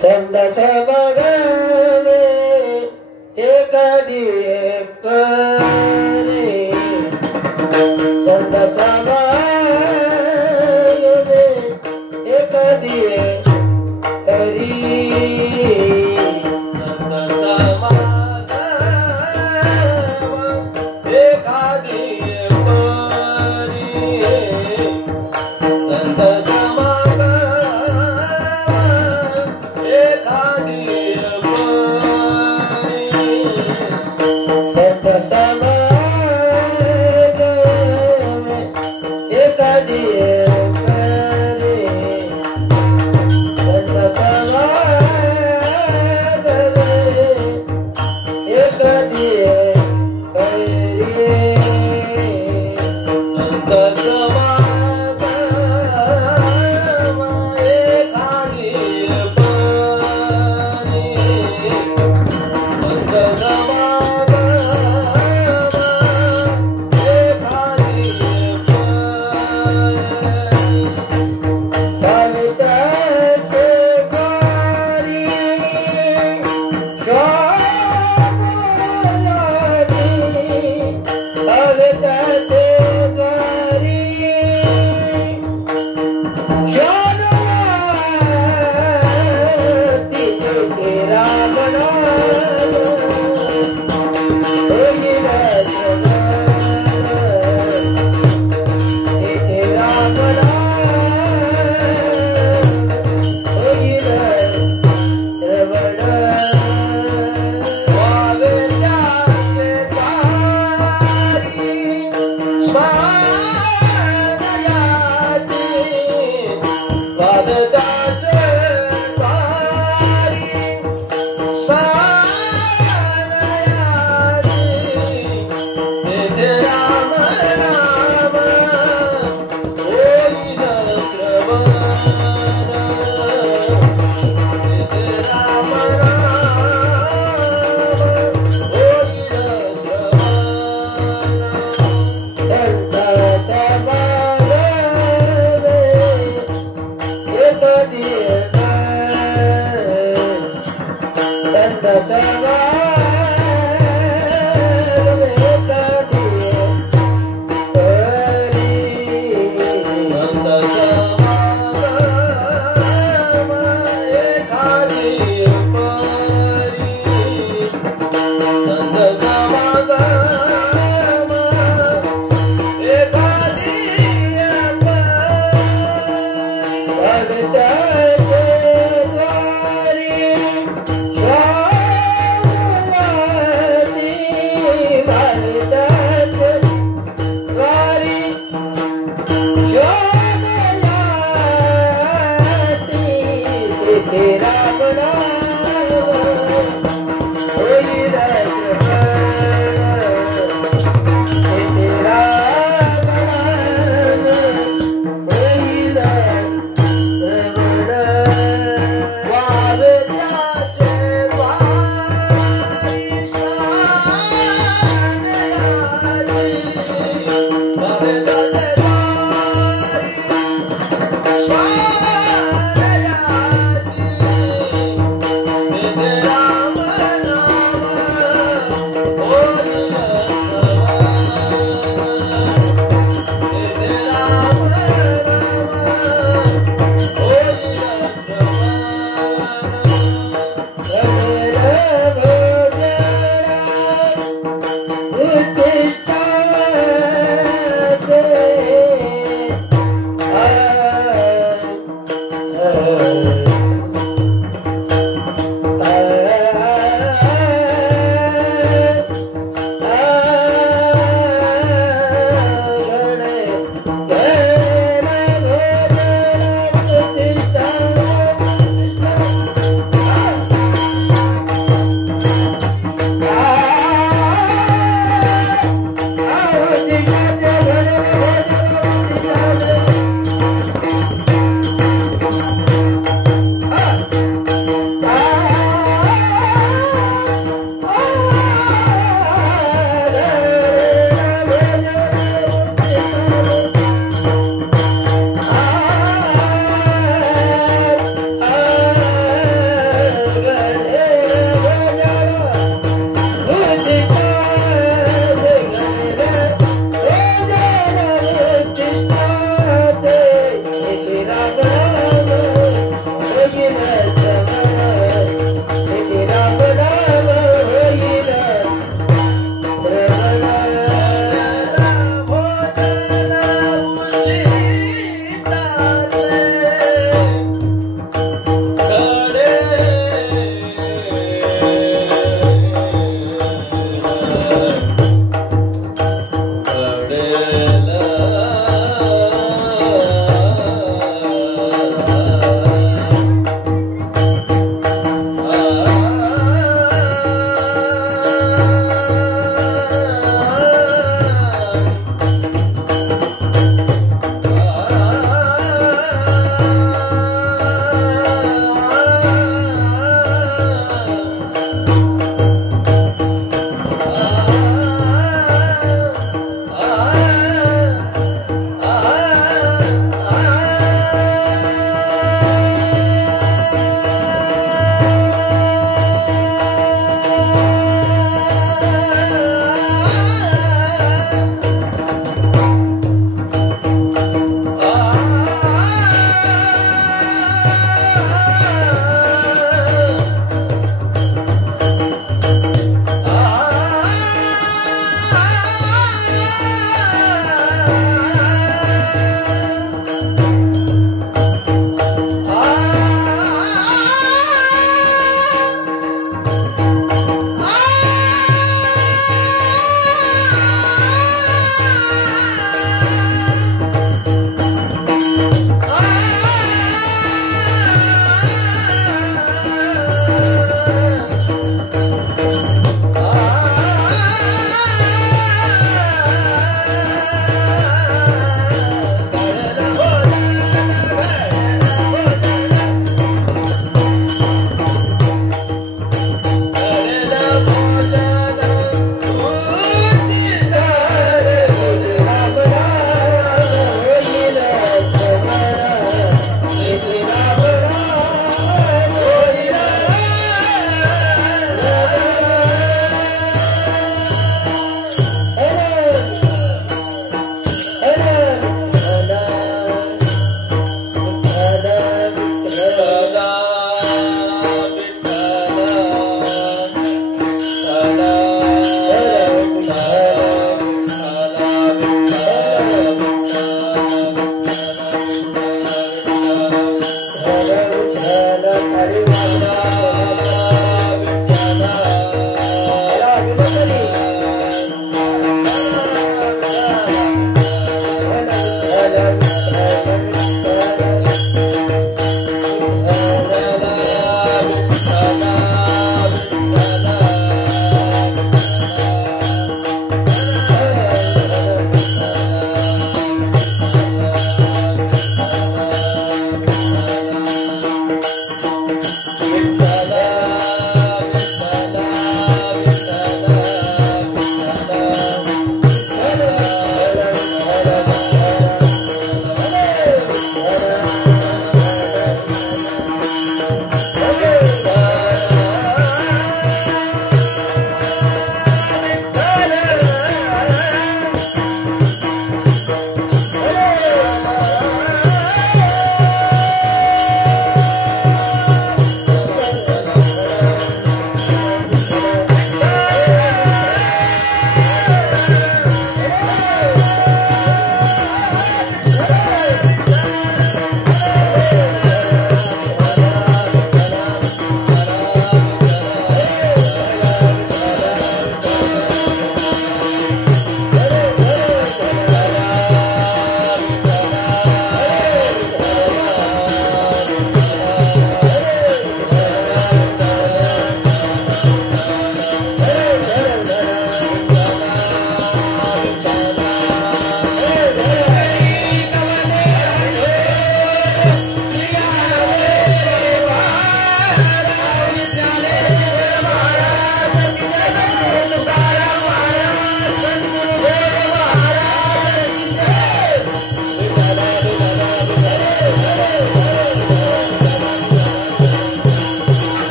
संत समगमे एक दिए करे संत समगमे एक दिए करी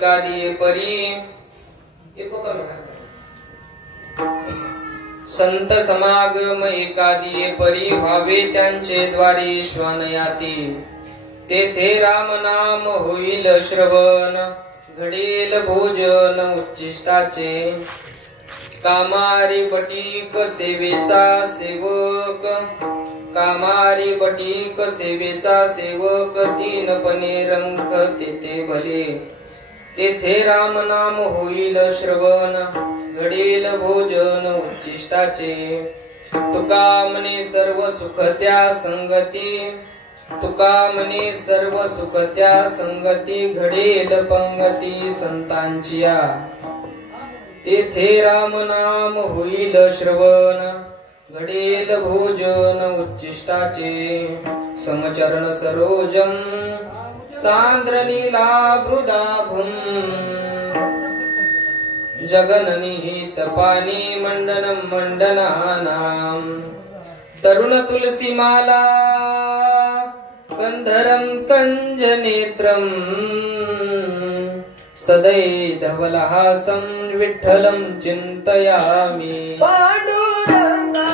एकादी परी संत समागम एकादी परी व्हावे त्यांचे द्वारे श्वानयाती तेथे राम नाम होईल श्रवण घडेल भोजन उच्चिष्टाचे कामारी बटीक सेवेचा सेवक कामारी बटीक सेवेचा सेवक तीनपणे रंक तेथे भले तेथे राम नाम होईल श्रवण घडेल भोजन उच्चिष्टाचे तुका म्हणे सर्व सुख त्या संगती तुका म्हणे सर्व सुख त्या संगती घडेल पंगती संतांचिया तेथे राम नाम होईल श्रवण घडेल भोजन उच्चिष्टाचे समचरण सरोजम सांद्र नीलाभृदाभुम जगननिहित पाणी मंडनम मंडनानाम तरुण तुलसी माला कंधरम कंज नेत्रम सदै धवलहासं विठ्ठलं चिन्तयामि पांडुरंगा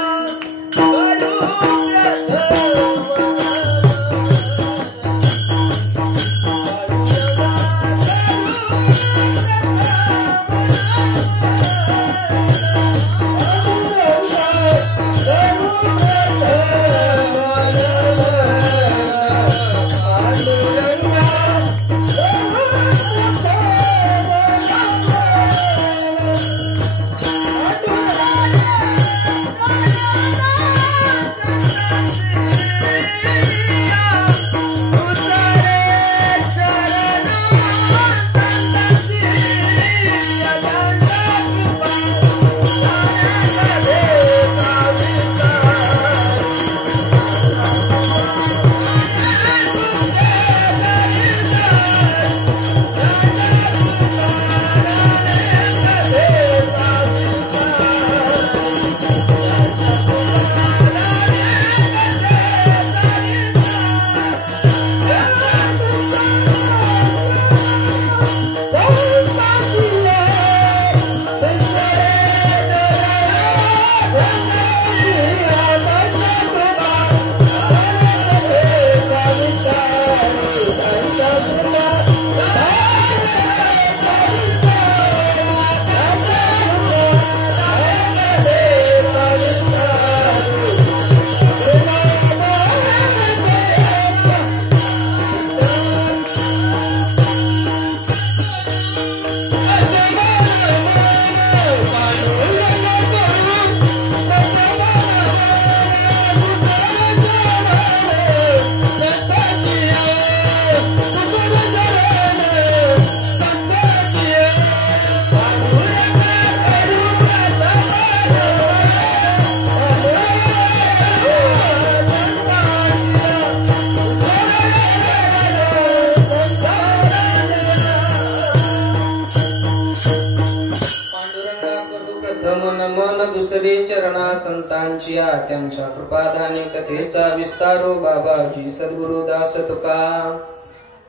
संतांचिया त्यांच्या कृपादाने कथेचा विस्तारो बाबाजी सद्गुरुदास तुका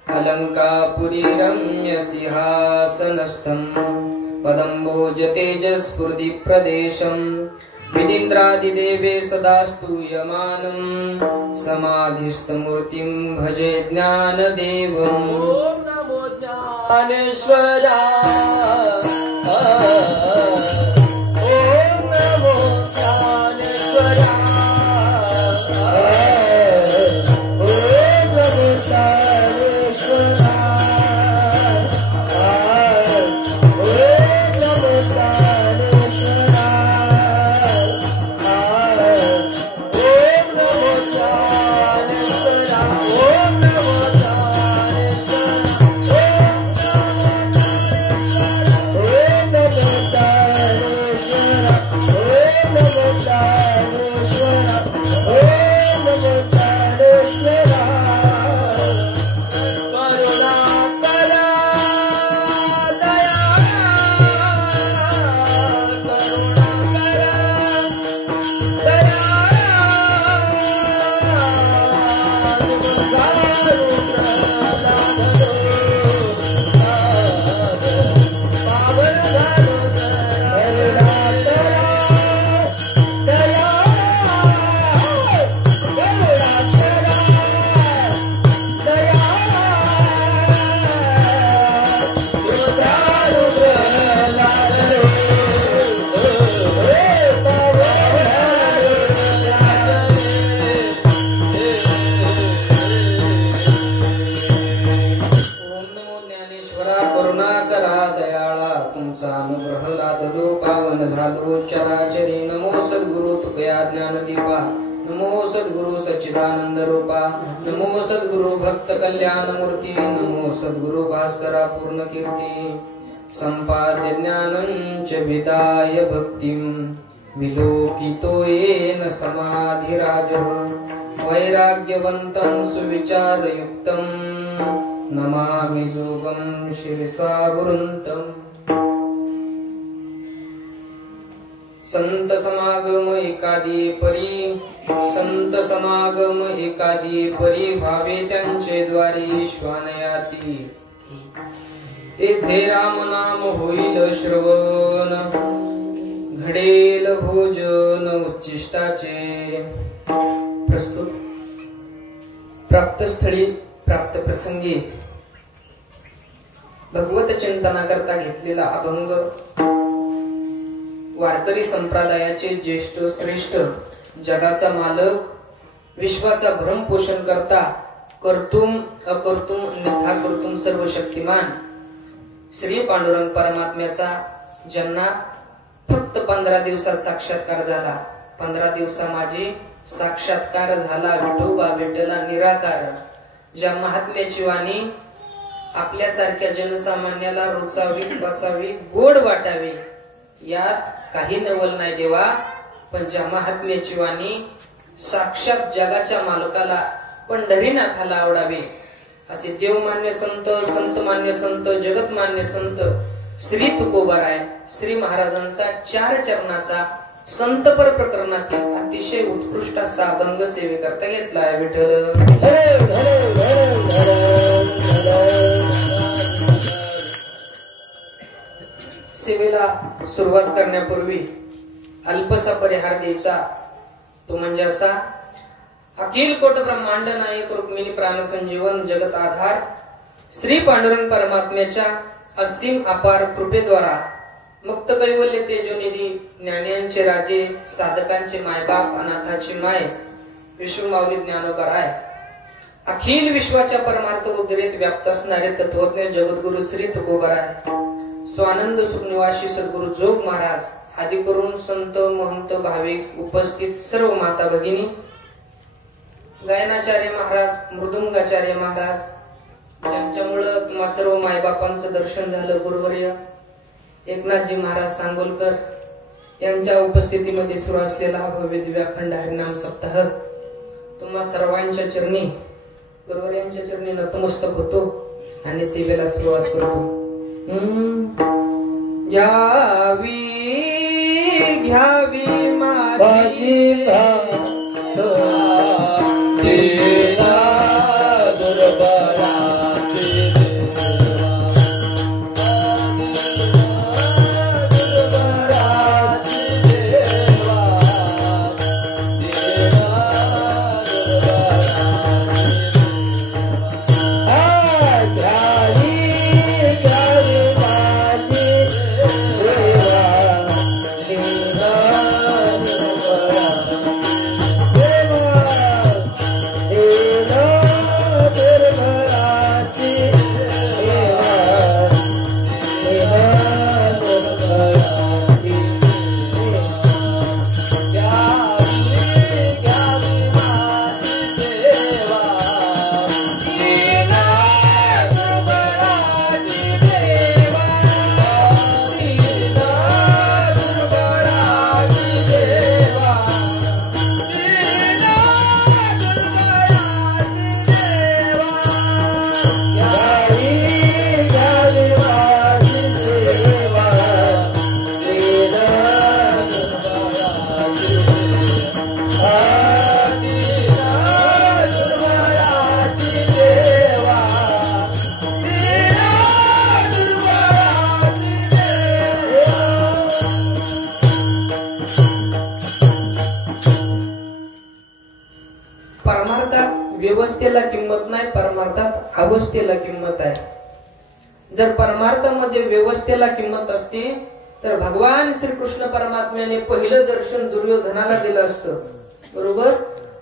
अलंकापुरी रम्य सिंहासनस्थं पदंबोज तेजस्फुर्दि प्रदेशं विदिन्द्रादिदेवे सदा स्तूयमानं समाधिस्थमूर्तिं भजे ज्ञानदेवम् ॐ नमो ज्ञानेश्वरा नमो सद्गुरु भक्त कल्याण मूर्ती नमो सद्गुरु भास्करा पूर्ण कीर्ती संपाद्य ज्ञानं च विदाय भक्तिं विलोकितो येन समाधिराजः वैराग्यवन्तं सुविचारयुक्तं नमामि जोगं शिरसा गुरुन्तम् संत समागम एकादी परी संत समागम एकादी परी भावे त्यांचे द्वारी श्वानयाती तेथे राम नाम होईल श्रवण घडेल भोजन उच्चिष्टाचे प्रस्तुत प्राप्त स्थळी प्राप्त प्रसंगी भगवत चिंतना करता घेतलेला अभंग वारकरी संप्रदायाचे ज्येष्ठ श्रेष्ठ जगाचा मालक विश्वाचा भ्रम पोषण करता कर्तुम अकर्तुम अन्यथा कर्तुम सर्व शक्तिमान श्री पांडुरंग परमात्म्याचा ज्यांना फक्त 15 दिवसात साक्षात्कार झाला 15 दिवसा माझी साक्षात्कार झाला विठोबा विठ्ठला निराकार ज्या महात्म्याची वाणी आपल्यासारख्या जनसामान्याला रुचावी बसावी गोड वाटावी यात काही नवल नाही देवा पण ज्या महात्म्याची वाणी साक्षात जगाच्या मालकाला पंढरीनाथाला आवडावी असे देवमान्य संत संतमान्य संत जगतमान्य संत श्री तुकोबाराय श्री महाराजांचा 4 चरणाचा संतपर प्रकरणातील अतिशय उत्कृष्ट असा अभंग सेवेकरता घेतलाय विठ्ठल सेवेला सुरुवात करण्यापूर्वी अल्पसा परिहार द्यायचा तो म्हणजे असा अखिल कोट ब्रह्मांड नायक रुक्मिणी प्राण संजीवन जगत आधार श्री पांडुरंग परमात्म्याच्या असीम अपार कृपेद्वारा मुक्त कैवल्य तेजोनिधी ज्ञानियांचे राजे साधकांचे मायबाप अनाथाची माय विश्वमाऊली ज्ञानोबाराय अखिल विश्वाच्या परमार्थ उदरीत व्याप्त असणारे तत्वज्ञ जगद्गुरु श्री तुकोबाराय स्वानंद सुखनिवासी सद्गुरु जोग महाराज आदि करून संत महंत भाविक उपस्थित सर्व माता भगिनी गायनाचार्य महाराज मृदुंगाचार्य महाराज ज्यांच्यामुळे तुम्हा सर्व मायबापांचं दर्शन झालं गुरुवर्य एकनाथजी महाराज सांगोलकर यांच्या उपस्थितीमध्ये सुरू असलेला भव्य दिव्य अखंड हरिनाम सप्ताह तुम्हा सर्वांच्या चरणी गुरुवर्यांच्या चरणी नतमस्तक होतो आणि सेवेला सुरुवात करतो घ्यावी माझी व्यवस्थेला किंमत नाही परमार्थात अवस्थेला किंमत आहे जर परमार्थामध्ये व्यवस्थेला किंमत असती तर भगवान श्रीकृष्ण परमात्म्याने पहिलं दर्शन दुर्योधनाला दिलं असतं बरोबर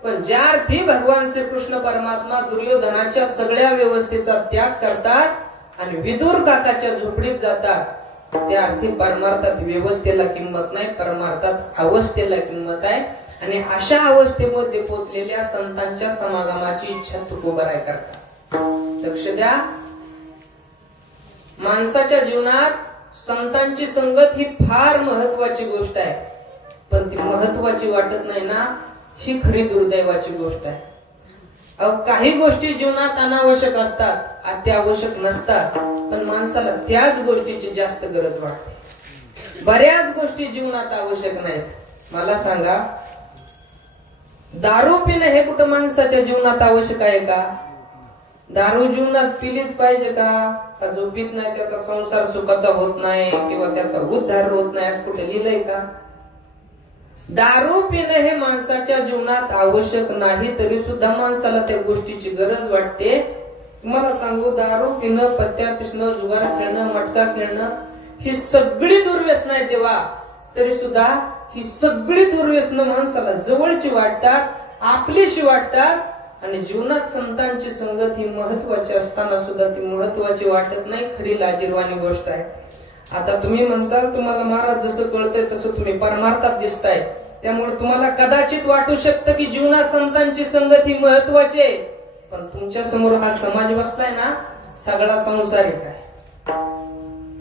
पण ज्या अर्थी भगवान श्रीकृष्ण परमात्मा दुर्योधनाच्या सगळ्या व्यवस्थेचा त्याग करतात आणि विदुर काकाच्या झोपडीत जातात त्या अर्थी परमार्थात व्यवस्थेला किंमत नाही परमार्थात अवस्थेला किंमत आहे आणि अशा अवस्थेमध्ये पोहोचलेल्या संतांच्या समागमाची इच्छा तुकोबाराय करतात. लक्ष द्या, माणसाच्या जीवनात संतांची संगत ही फार महत्वाची गोष्ट आहे, पण ती महत्वाची वाटत नाही ना, ही खरी दुर्दैवाची गोष्ट आहे. काही गोष्टी जीवनात अनावश्यक असतात, अत्यावश्यक नसतात, पण माणसाला त्याच गोष्टीची जास्त गरज वाटते. बऱ्याच गोष्टी जीवनात आवश्यक नाहीत. मला सांगा, दारू पिणं हे कुठं माणसाच्या जीवनात आवश्यक आहे का? दारू जीवनात पिलीच पाहिजे का? जो पित नाही त्याचा संसार सुखाचा होत नाही किंवा त्याचा उद्धार होत नाही असं कुठे लिहिलंय का? दारू पिणं हे माणसाच्या जीवनात आवश्यक नाही, तरी सुद्धा माणसाला त्या गोष्टीची गरज वाटते. तुम्हाला सांगू, दारू पिणं, पत्त्या पिसणं, जुगार खेळणं, मटका खेळणं ही सगळी दुर्व्यसनं आहेत तेव्हा, तरी सुद्धा ही सगळी दुर्व्यसनं माणसाला जवळची वाटतात, आपलीशी वाटतात. आणि जीवनात संतांची संगत ही महत्वाची असताना सुद्धा ती महत्वाची वाटत नाही. खरी लाजिरवाणी गोष्ट आहे. आता तुम्ही म्हणसाल, तुम्हाला महाराज जसं कळतंय तसं तुम्ही परमार्थात दिसताय, त्यामुळे तुम्हाला कदाचित वाटू शकतं की जीवनात संतांची संगत ही महत्वाची आहे. पण तुमच्या समोर हा समाज बसलाय ना, सगळा संसारिक आहे.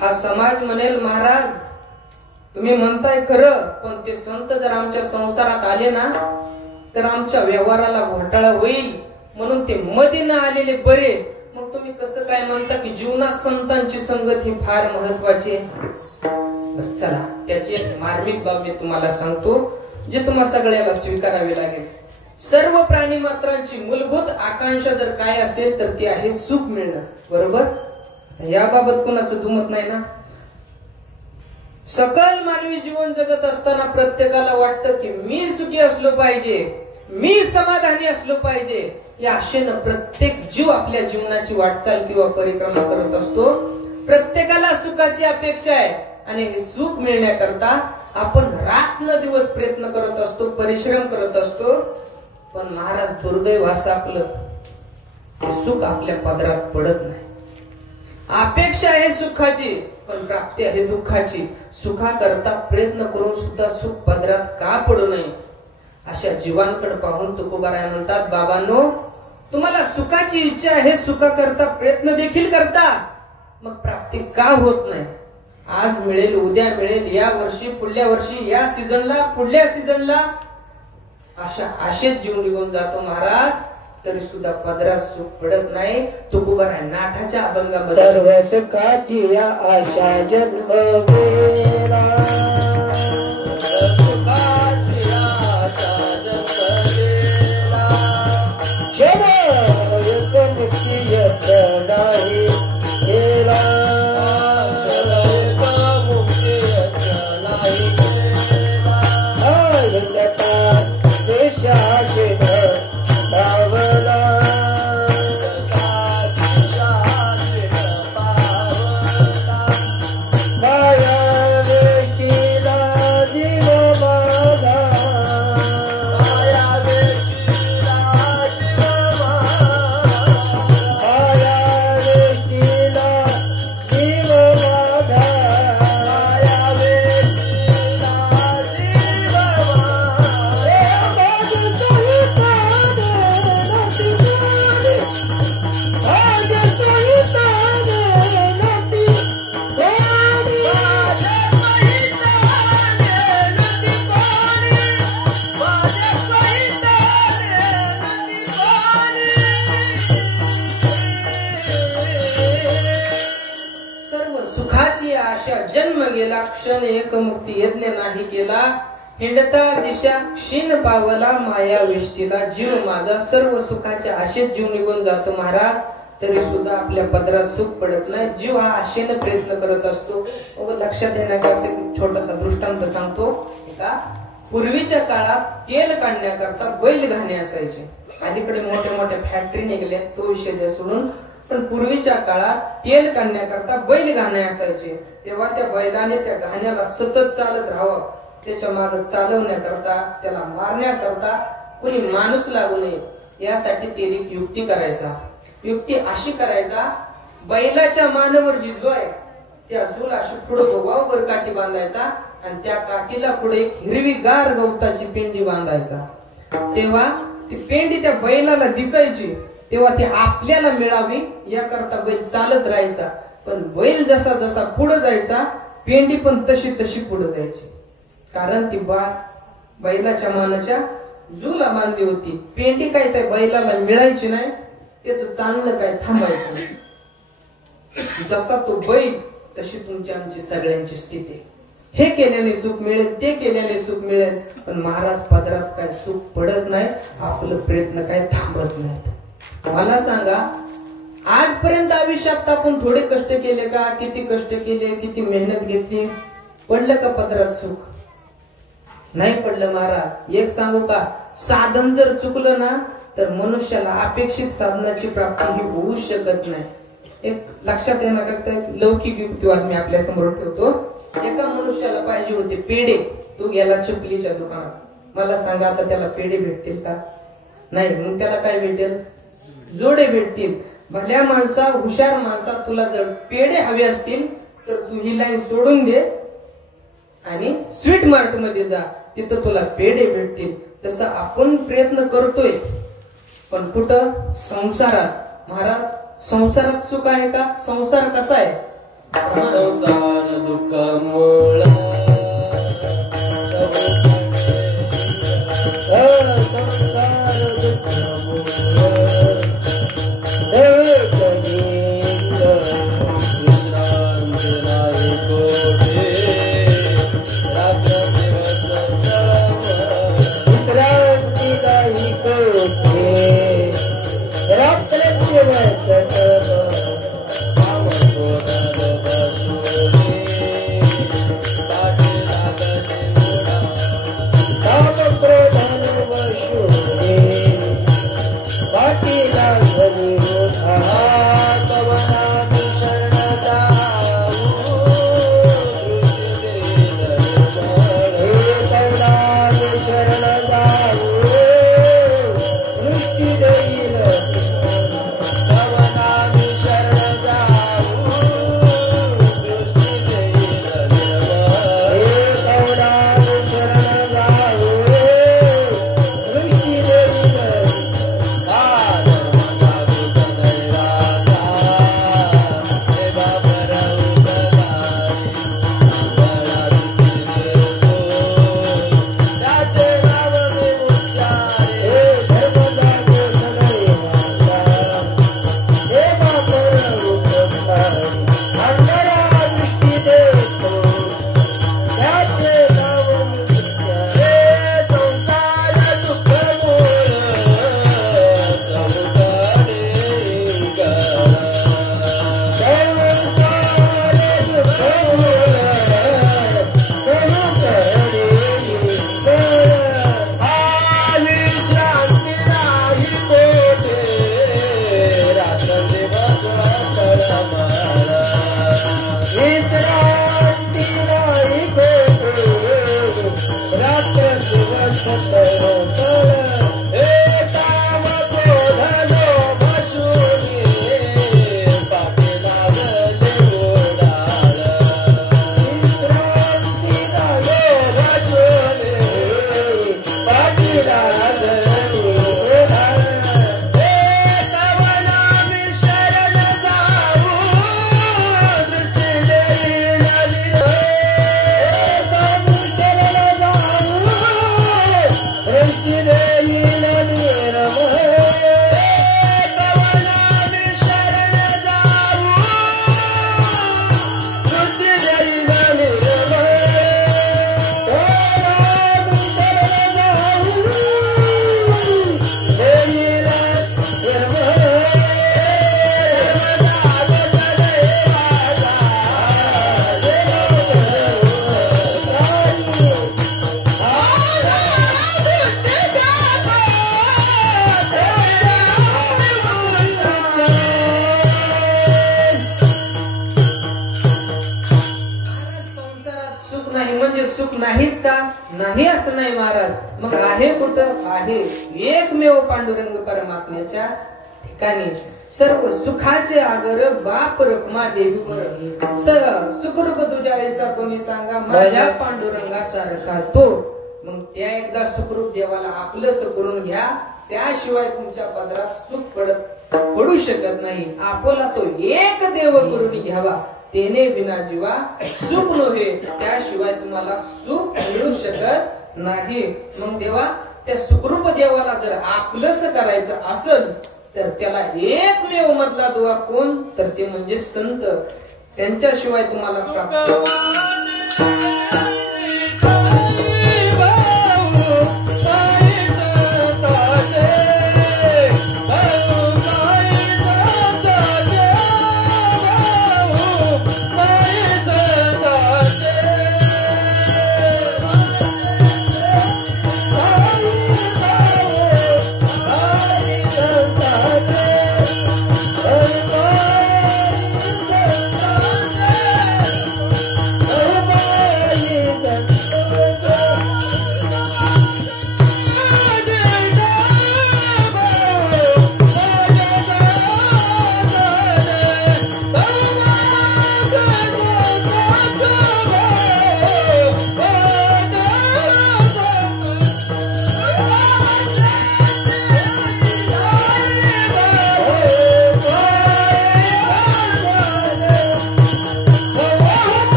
हा समाज म्हणेल, महाराज तुम्ही म्हणताय खरं, पण ते संत जर आमच्या संसारात आले ना, तर आमच्या व्यवहाराला घोटाळा होईल, म्हणून ते मध्ये न आलेले बरे. मग तुम्ही कसं काय म्हणता की जीवनात संतांची संगत ही फार महत्वाची आहे? चला, त्याची एक मार्मिक बाब मी तुम्हाला सांगतो, जे तुम्हा सगळ्याला स्वीकारावी लागेल. सर्व प्राणी मात्रांची मूलभूत आकांक्षा जर काय असेल तर ती आहे सुख मिळणं. बरोबर? याबाबत कोणाचं दुमत नाही ना. सकल मानवी जीवन जगत असताना प्रत्येकाला वाटतं की मी सुखी असलो पाहिजे, मी समाधानी असलो पाहिजे. या आशेनं प्रत्येक जीव आपल्या जीवनाची वाटचाल किंवा परिक्रमा करत असतो. प्रत्येकाला सुखाची अपेक्षा आहे आणि हे सुख मिळण्याकरता आपण रात्रंदिवस प्रयत्न करत असतो, परिश्रम करत असतो. पण महाराज, दुर्दैव असं आपलं, हे सुख आपल्या पदरात पडत नाही. अपेक्षा आहे सुखाची, पण प्राप्ती आहे दुःखाची. सुखाकरता प्रयत्न करून सुद्धा सुख पदरात का पडू नये? अशा जीवांकडे पाहून तुकोबाराय म्हणतात, बाबांनो, तुम्हाला सुखाची इच्छा आहे, सुखाकरता प्रयत्न देखील करता, मग प्राप्ती का होत नाही? आज मिळेल, उद्या मिळेल, या वर्षी, पुढल्या वर्षी, या सीझनला, पुढल्या सीझनला, अशा आशेत जीव निघून जातो महाराज, तरी सुद्धा पदरात सुख पडत नाही. तुकोबाराय नाथाच्या अभंगामध्ये, सर्व सुखाची या आशा जन्म गेला, सुखाची आशा जन्म गेला, एक निश्चयच नाही गेला, एक मुक्तीच नाही गेला, देशाचे पावला, माया वेशीला जीव माझा, माया वेशीला जीव माझा, माया वेशीला जीव माझा, माया वेशीला जीव सर्व सुखाची आशा जन्म गेला, क्षण एक मुक्ती यज्ञ नाही केला, हिंडता दिशा क्षीण पावला, माया वेष्टीला जीव माझा. सर्व सुखाच्या आशेत जीव निघून जातो महाराज, तरी सुद्धा आपल्या पदरात सुख पडत नाही. जीव हा आशेने प्रयत्न करत असतो. लक्षात येण्याकरता छोटासा दृष्टांत सांगतो. एका पूर्वीच्या काळात तेल काढण्याकरता बैल घाणे असायचे. अलीकडे मोठ्या मोठ्या फॅक्टरी निघल्या, तो विषय द्या सोडून. पण पूर्वीच्या काळात तेल काढण्याकरता बैल घाणे असायचे. तेव्हा त्या बैलाने त्या घाण्याला सतत चालत राहावं, त्याच्या मागे चालवण्याकरता, त्याला मारण्याकरता कुणी माणूस लागू नये, यासाठी ते एक युक्ती करायचा. युक्ती अशी करायचा, बैलाच्या मानेवर जी जो आहे त्या झूल अशी पुढे भोगावर काठी बांधायचा आणि त्या काठीला पुढे एक हिरवीगार गवताची पेंडी बांधायचा. तेव्हा ती पेंडी त्या बैलाला दिसायची, तेव्हा ती आपल्याला मिळावी याकरता बैल चालत राहायचा. पण बैल जसा जसा पुढे जायचा पेंडी पण तशी तशी पुढे जायची. कारण ती बैलाच्या मानाच्या जुला बांधली होती. पेंडी काय त्या बैलाला मिळायची नाही, त्याचं चालणं काय थांबायचं नाही. जसा तो बैल तशी तुमची आमची सगळ्यांची स्थिती. हे केल्याने सुख मिळेल, ते केल्याने सुख मिळेल, पण महाराज पदरात काय सुख पडत नाही, आपलं प्रयत्न काय थांबत नाहीत. मला सांगा, आजपर्यंत आयुष्यात आपण थोडे कष्ट केले का? किती कष्ट केले, किती मेहनत घेतली, पडलं का पदरात सुख? नाही पडलं महाराज. एक सांगू का, साधन जर चुकलं ना तर मनुष्याला अपेक्षित साधनाची प्राप्ती ही होऊ शकत नाही. एक लक्षात येण्याकरता एक लौकिक युक्तिवाद मी आपल्या समोर ठेवतो. एका मनुष्याला पाहिजे होते पेढे, तो गेला चपलीच्या दुकानात. मला सांगा, आता त्याला पेढे भेटतील का? नाही. मग त्याला काय भेटेल? जोडे भेटतील. भल्या माणसा, हुशार माणसा, तुला जर पेढे हवे असतील तर तू ही लाईन सोडून दे आणि स्वीट मार्ट मध्ये जा, तिथं तुला पेढे भेटतील. तसं आपण प्रयत्न करतोय, पण कुठं? संसारात. महाराज, संसारात सुख आहे का? संसार कसा आहे? संसार दुःख मूळ, संसार दुःख विश्रांत नाही कोठे, रात्र दिवस विश्रांती नाही कोठे, रात्र दिवस सुख नाहीच का? नाही असं नाही महाराज. मग आहे कुठं? आहे एकमेव पांडुरंग परमात्म्याच्या ठिकाणी. सर्व सुखाचे आगर बाप रखमा देवीवर सुखरूप तुझ्या ऐसा कोणी सांगा माझ्या पांडुरंगा सारखा तो. मग त्या एकदा सुखरूप देवाला आपलंस करून घ्या, त्याशिवाय तुमच्या पदरात सुख पडू शकत नाही. आपोला तो एक देव करून घ्यावा, तेने विना जीवा सुख नव्हे, त्याशिवाय तुम्हाला सुख मिळू शकत नाही. मग देवा त्या सुखरूप देवाला जर आपलंस करायचं असेल तर त्याला एकमेव मधला दुवा कोण, तर ते म्हणजे संत. त्यांच्याशिवाय तुम्हाला प्राप्त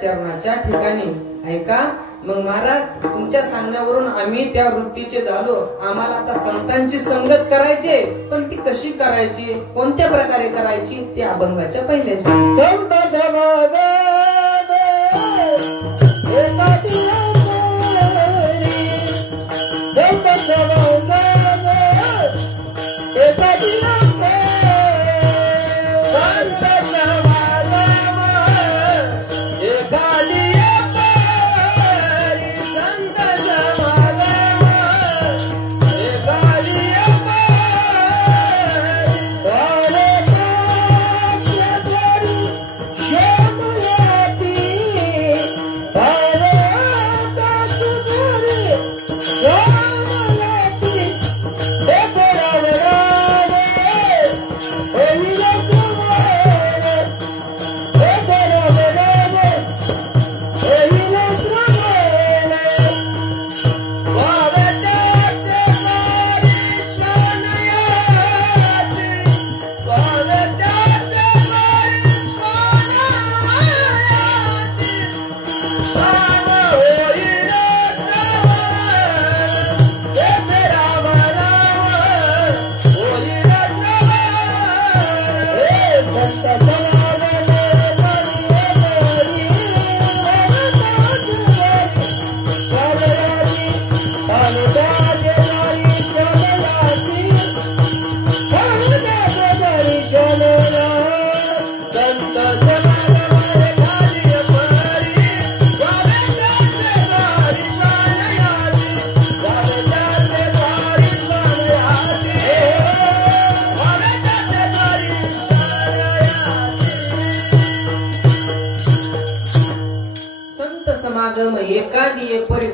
चरणाच्या ठिकाणी. ऐका, मग महाराज तुमच्या सांगण्यावरून आम्ही त्या वृत्तीचे झालो. आम्हाला आता संतांची संगत करायची, पण ती कशी करायची, कोणत्या प्रकारे करायची, ते अभंगाच्या पहिल्याच्या.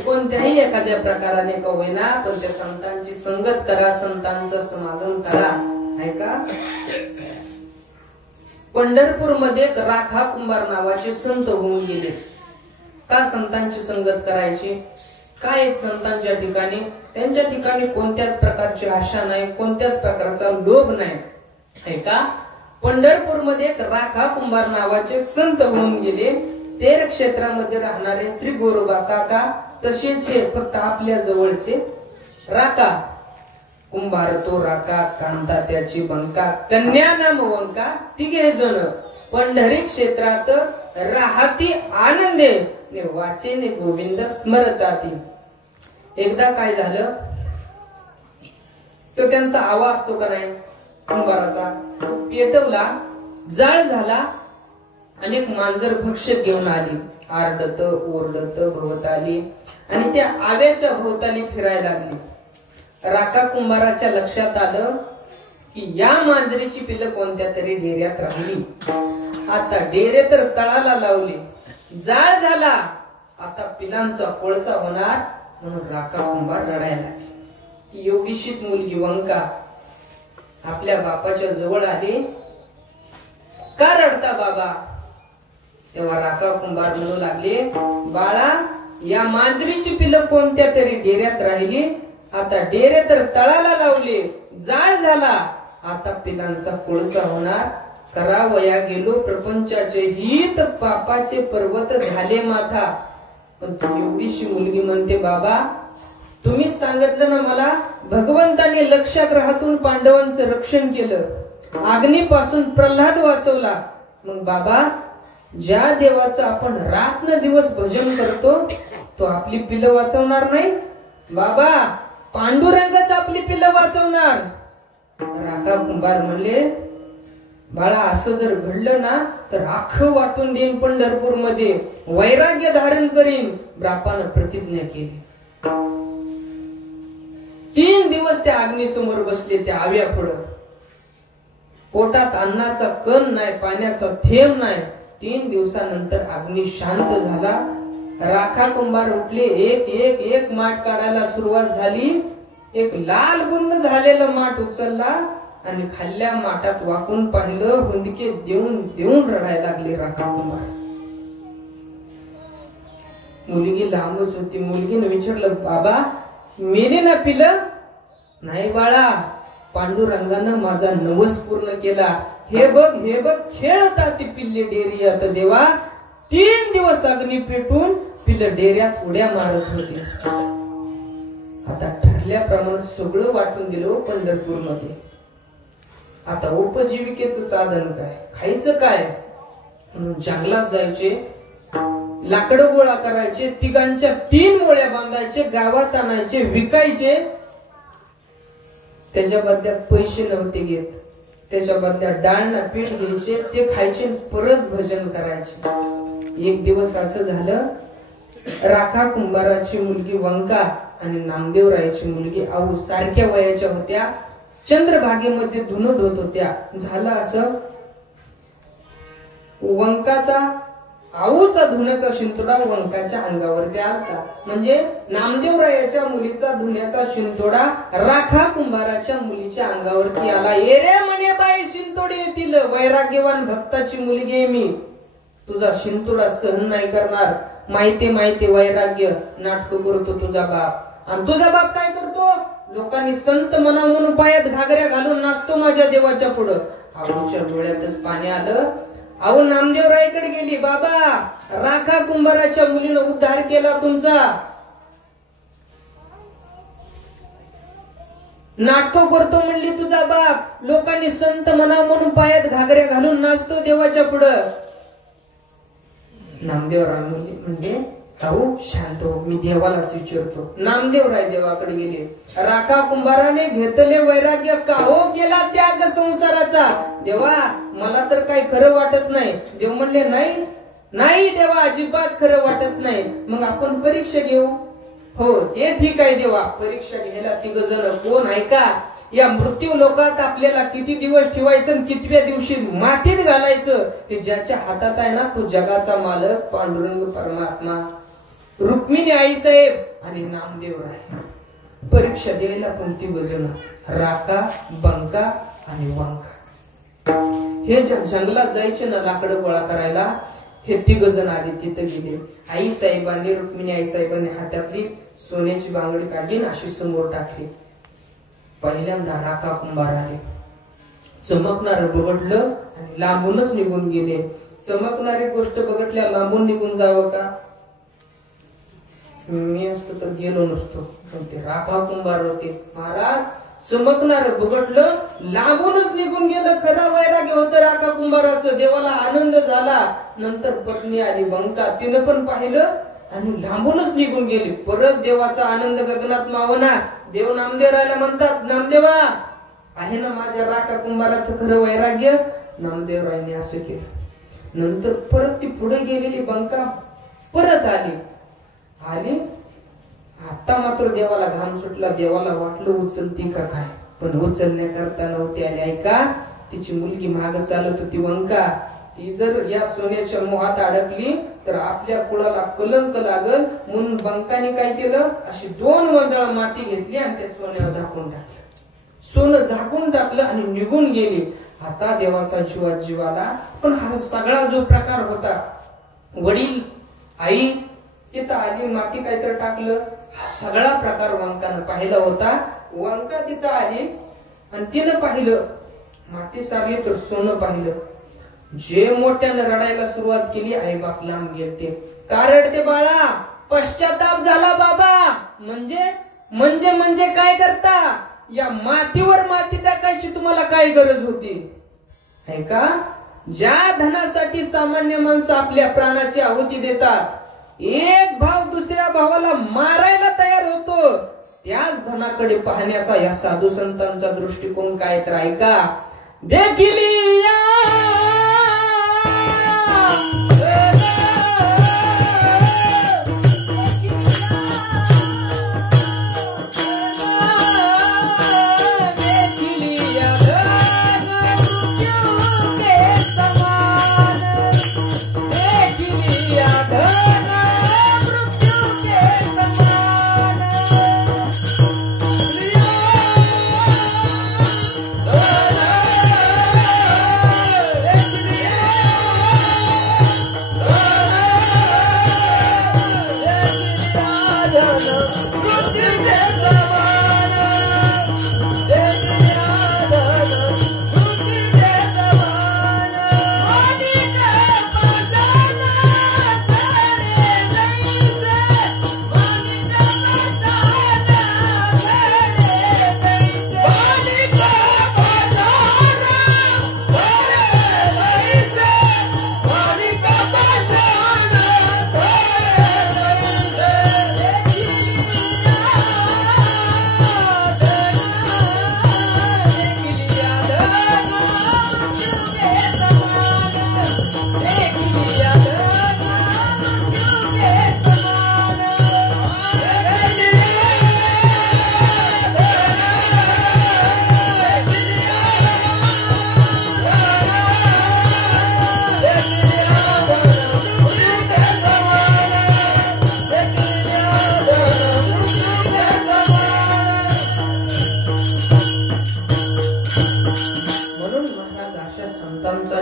कोणत्याही एखाद्या प्रकाराने का होईना, पण त्या संतांची संगत करा, संतांचं समागम करा. ऐका, पंढरपूर मध्ये राखा कुंभार नावाचे संत होऊन गेले. का संतांची संगत करायची, काय संतांच्या ठिकाणी, त्यांच्या ठिकाणी कोणत्याच प्रकारची आशा नाही, कोणत्याच प्रकारचा लोभ नाही. ऐका, पंढरपूर मध्ये राखा कुंभार नावाचे संत होऊन गेले. तेर क्षेत्रामध्ये राहणारे श्री गोरोबा काका तसेच हे फक्त आपल्या जवळचे राका. कुंभार तो राका, कांता त्याची बंका, कन्या नाम वंका, तिघे जण पंढरी क्षेत्रात राहती आनंदे, ने वाचे ने गोविंद स्मरताती. एकदा काय झालं, तो त्यांचा आवाज तो का नाही कुंभाराचा पेटवला, जाळ झाला. अनेक मांजर भक्ष्य घेऊन आली, आरडत ओरडत भोवत आली आणि त्या आव्याच्या भोवताली फिरायला लागली. राका कुंभाराच्या लक्षात आलं की या मांजरीची पिल्लं कोणत्या तरी डेऱ्यात राहिली. आता डेरे तर तळाला लावले, जाळ झाला, आता पिलांचा कोळसा होणार म्हणून राखा कुंभार रडायला लागली. ती एवढीशीच मुलगी वंका आपल्या बापाच्या जवळ आली. का रडता बाबा? तेव्हा राखा कुंभार म्हणू लागले, बाळा, या मांजरीची पिल्लं कोणत्या तरी डेऱ्यात राहिली, आता डेरे तर तळाला लावले, जाळ झाला, आता पिलांचा कोळसा होणार. करावया गेलो प्रपंचाचे हित, पापाचे पर्वत झाले माथा. पण तू एवढीशी मुलगी म्हणते, बाबा तुम्हीच सांगितलं ना मला, भगवंताने लक्षाग्रहातून पांडवांचं रक्षण केलं, अग्नीपासून प्रल्हाद वाचवला. मग बाबा, ज्या देवाचं आपण रात्रंदिवस भजन करतो तो आपली पिलं वाचवणार नाही? बाबा, पांडुरंगच आपली पिलं वाचवणार. राखा कुंभार म्हणले, बाळा, असं जर घडलं ना तर अख्खं वाटून देईन पंढरपूर मध्ये, वैराग्य धारण करीन. बापानं प्रतिज्ञा केली. 3 दिवस त्या अग्नीसमोर बसले, त्या आव्या पुढं. पोटात अन्नाचा कण नाही, पाण्याचा थेंब नाही. 3 दिवसानंतर अग्नी शांत झाला. राखा कुंभार उठले, एक एक एक माठ काढायला सुरुवात झाली. एक लाल गुंद झालेलं माठ उचलला आणि खाल्ल्या माठात वाकून पाहिलं. हुंदके देऊन देऊन रडायला लागले राखा कुंभार. मुलगी लांबच होती. मुलगीने विचारलं, बाबा मेले ना पिलं? नाही बाळा, पांडुरंगानं माझा नवस पूर्ण केला. हे बघ, हे बघ, खेळता ती पिल्ले डेरियात. देवा, 3 दिवस अग्नी पेटून पिल्लं डेऱ्यात उड्या मारत होते. आता ठरल्याप्रमाणे सगळं वाटून दिलं पंढरपूर मध्ये. आता उपजीविकेचं साधन काय, खायचं काय? म्हणून जंगलात जायचे, लाकडं गोळा करायचे, तिघांच्या 3 मोळ्या बांधायचे, गावात आणायचे, विकायचे. त्याच्या बदल्यात पैसे नव्हते घेत. त्याच्या बदल्यात डाळना पीठ घ्यायचे, ते खायचे, परत भजन करायचे. एक दिवस असं झालं, राखा कुंभाराची मुलगी वंका आणि नामदेवरायाची मुलगी आऊ सारख्या वयाच्या होत्या. चंद्रभागेमध्ये धुणं धुत होत्या. झालं असं, वंकाचा आऊचा धुण्याचा शिंतोडा वंकाच्या अंगावरती आलता. म्हणजे नामदेवरायाच्या मुलीचा धुण्याचा शिंतोडा राखा कुंभाराच्या मुलीच्या अंगावरती आला. ये रे म्हणे बाई, शिंतोडे येतील, वैराग्यवान भक्ताची मुलगी आहे मी, तुझा शिंतोडा सहन नाही करणार. माहिती माहिती वैराग्य नाटक करतो तुझा बाप. आणि तुझा बाप काय करतो? लोकांनी संत म्हणा म्हणून पायात घागऱ्या घालून नाचतो माझ्या देवाच्या पुढं. आऊच्या डोळ्यातच पाणी आलं. आऊ नामदेवरायकडे गेली, बाबा, राखा कुंभाराच्या मुलीनं उद्धार केला तुमचा. नाटक करतो म्हणली तुझा बाप, लोकांनी संत म्हणा म्हणून पायात घागऱ्या घालून नाचतो देवाच्या पुढं. नामदेवराय म्हणले, आऊ शांत हो, मी देवालाच विचारतो. नामदेवराय देवाकडे गेले. राखा कुंभाराने घेतले वैराग्य, का हो केला त्याग संसाराचा? देवा, मला तर काही खरं वाटत नाही. देव म्हणले, नाही नाही देवा, अजिबात खरं वाटत नाही. मग आपण परीक्षा घेऊ. हो, हे ठीक आहे देवा, परीक्षा घ्यायला 3 जण कोण आहे का? या मृत्यू लोकात आपल्याला किती दिवस ठेवायचं, कितव्या दिवशी मातीत घालायचं, हे ज्याच्या हातात आहे ना, तो जगाचा मालक पांडुरंग परमात्मा, रुक्मिणी आई साहेब आणि नामदेवराय. परीक्षा द्यायला कोणती वजन? राखा, बंका आणि वंका. हे जंगलात जायचे ना लाकडं गोळा करायला, हे 3 जण आधी तिथं गेले. आई साहेबांनी, रुक्मिणी आई साहेबांनी हातातली सोन्याची बांगडी काढली ना अशी समोर टाकली. पहिल्यांदा राखा कुंभार आले. चमकणारं बघितलं आणि लांबूनच निघून गेले. चमकणारी गोष्ट बघितल्या लांबून निघून जावं का? मी असतो तर गेलो नसतो, पण ते राखा कुंभार होते. महाराज, चमकणार बघितलं, लांबूनच निघून गेलं. खरा वैराग्य होतं राखा कुंभाराचं. देवाला आनंद झाला. नंतर पत्नी आली वंका, तिनं पण पाहिलं आणि लांबूनच निघून गेली. परत देवाचा आनंद गगनात मावना. देव नामदेवरायला म्हणतात, नामदेवा, आहे ना माझ्या राखा कुंभाराचं खरं वैराग्य? नामदेवरायने असं केलं. नंतर परत ती पुढे गेलेली वंका परत आली. आता मात्र देवाला घाम सुटला. देवाला वाटलं उचलती का काय, पण उचलण्याकरता नव्हते आले. ऐका, तिची मुलगी माग चालत होती वंका. ती जर या सोन्याच्या मोहात अडकली तर आपल्या कुळाला कलंक लागल म्हणून वंकाने काय केलं, अशी 2 वंजळा माती घेतली आणि त्या सोन्यावर झाकून टाकलं. सोनं झाकून टाकलं आणि निघून गेली. आता देवाचा जीवाला. पण हा सगळा जो प्रकार होता, वडील आई तिथं आली, माती काहीतरी टाकलं, हा सगळा प्रकार वंकानं पाहिला होता. वंका तिथं आली आणि तिनं पाहिलं, माती सारली तर सोनं पाहिलं. जे मोठ्यानं रडायला सुरुवात केली, आई बाप लांब गेलते. का रडते बाळा? पश्चाताप झाला बाबा. म्हणजे काय करता? या मातीवर माती टाकायची तुम्हाला काय गरज होती? है का? ज्या धनासाठी सामान्य माणसं आपल्या प्राणाची आहुती देतात, एक भाव दुसऱ्या भावाला मारायला तयार होतो, त्याच धनाकडे पाहण्याचा या साधू संतांचा दृष्टिकोन काय तर ऐका. देखील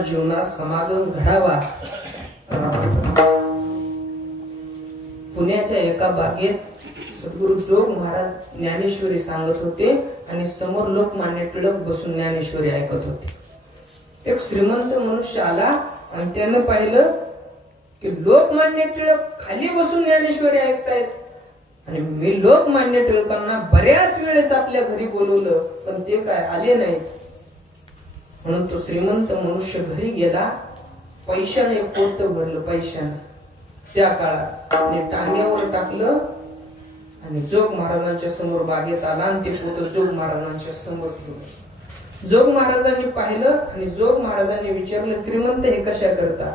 जीवनात समागम घडावा. पुण्याच्या एका बागेत सद्गुरु जोग महाराज ज्ञानेश्वरी सांगत होते आणि समोर लोकमान्य टिळक बसून ज्ञानेश्वरी ऐकत होते. एक श्रीमंत मनुष्य आला आणि त्यानं पाहिलं की लोकमान्य टिळक खाली बसून ज्ञानेश्वरी ऐकतायत आणि मी लोकमान्य टिळकांना बऱ्याच वेळेस आपल्या घरी बोलवलं पण ते काय आले नाहीत. म्हणून तो श्रीमंत मनुष्य घरी गेला, पैशाने पोत भरलं, पैशाने त्या काळात, आणि टांग्यावर टाकलं आणि जोग महाराजांच्या समोर बागेत आला आणि ते पोत जोग महाराजांच्या समोर ठेवलं. जोग महाराजांनी पाहिलं आणि जोग महाराजांनी विचारलं, श्रीमंत हे कशा करता?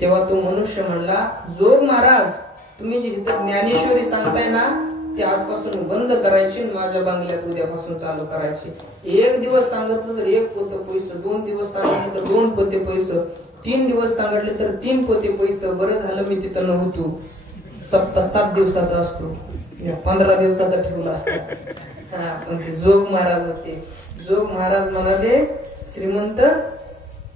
तेव्हा तो मनुष्य म्हणला, जोग महाराज तुम्ही जे इथं ज्ञानेश्वरी सांगताय ना ते आजपासून बंद करायची, माझ्या बंगल्यात उद्यापासून चालू करायची. 1 दिवस सांगितलं तर 1 पोते पैसे, 2 दिवस सांगितलं तर 2 पोते पैसे, 3 दिवस सांगितले तर 3 पोते पैसे. बरं झालं मी तिथं नव्हतो. सप्ताह 7 दिवसाचा असतो, 15 दिवसाचा ठेवला असता. पण ते जोग महाराज होते. जोग महाराज म्हणाले, श्रीमंत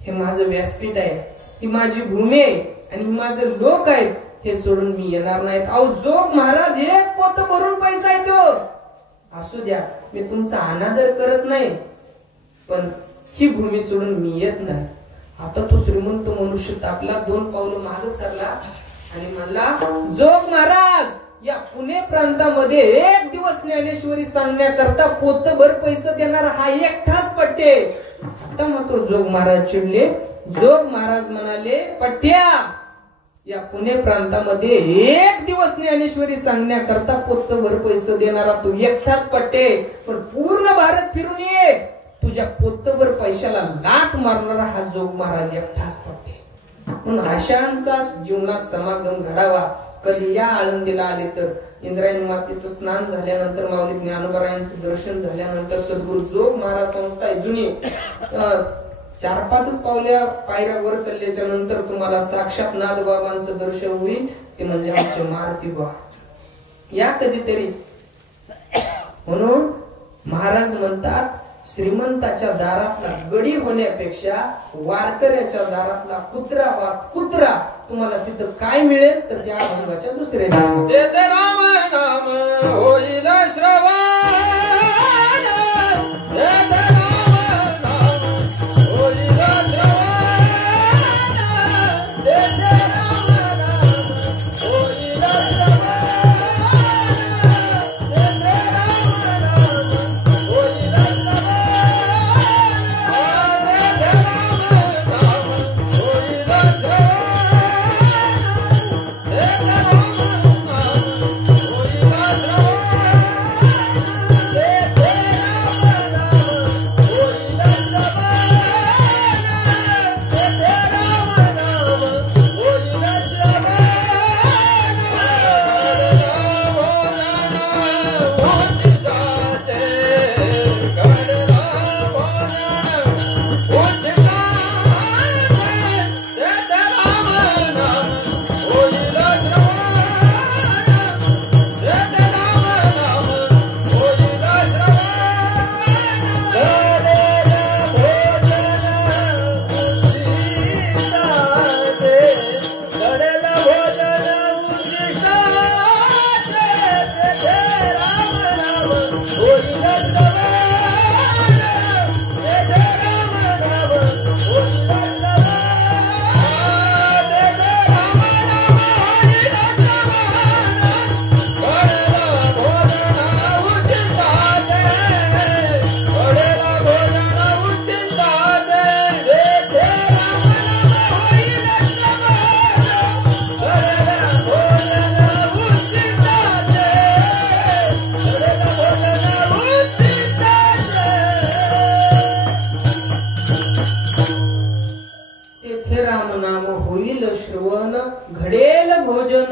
हे माझं व्यासपीठ आहे, ही माझी भूमी आहे आणि माझे लोक आहेत, हे सोडून मी येणार नाहीत. अहो जोग महाराज 1 पोत भरून पैसा आहे तो, असू द्या मी तुमचा अनादर करत नाही, पण ही भूमी सोडून मी येत नाही. आता तो श्रीमंत मनुष्य तापला, 2 पावलं मागे सरला आणि म्हणला, जोग महाराज या पुणे प्रांतामध्ये 1 दिवस ज्ञानेश्वरी सांगण्याकरता पोतभर पैसे देणारा हा एकटाच पट्टे. आता मात्र जोग महाराज चिडले. जोग महाराज म्हणाले, पट्ट्या या पुणे प्रांतामध्ये 1 दिवस ज्ञानेश्वरी सांगण्याकरता पोतभर पैसे देणारा तू एकटाच पट्टे, पण पूर्ण भारत फिरून ये, तुझ्या पोतभर पैशाला लाथ मारणारा हा जोग महाराज एकटाच पट्टे. म्हणून अशांचा जीवनात समागम घडावा. कधी या आळंदीला आले तर इंद्रायणी मातेचं स्नान झाल्यानंतर, माऊली ज्ञानोबरायांचं दर्शन झाल्यानंतर, सद्गुरु जोग महाराज संस्था आहे जुनी, 4-5 पायऱ्या वर चढल्याच्या नंतर तुम्हाला साक्षात नादबाबांचं दर्शन होईल. ते म्हणजे आमचे मारुती बा. या कधीतरी. म्हणून महाराज म्हणतात, श्रीमंताच्या दारातला गडी होण्यापेक्षा वारकऱ्याच्या दारातला कुत्रा तुम्हाला तिथं काय मिळेल तर त्या अभंगाच्या दुसऱ्या राम नाम होईल श्रवण,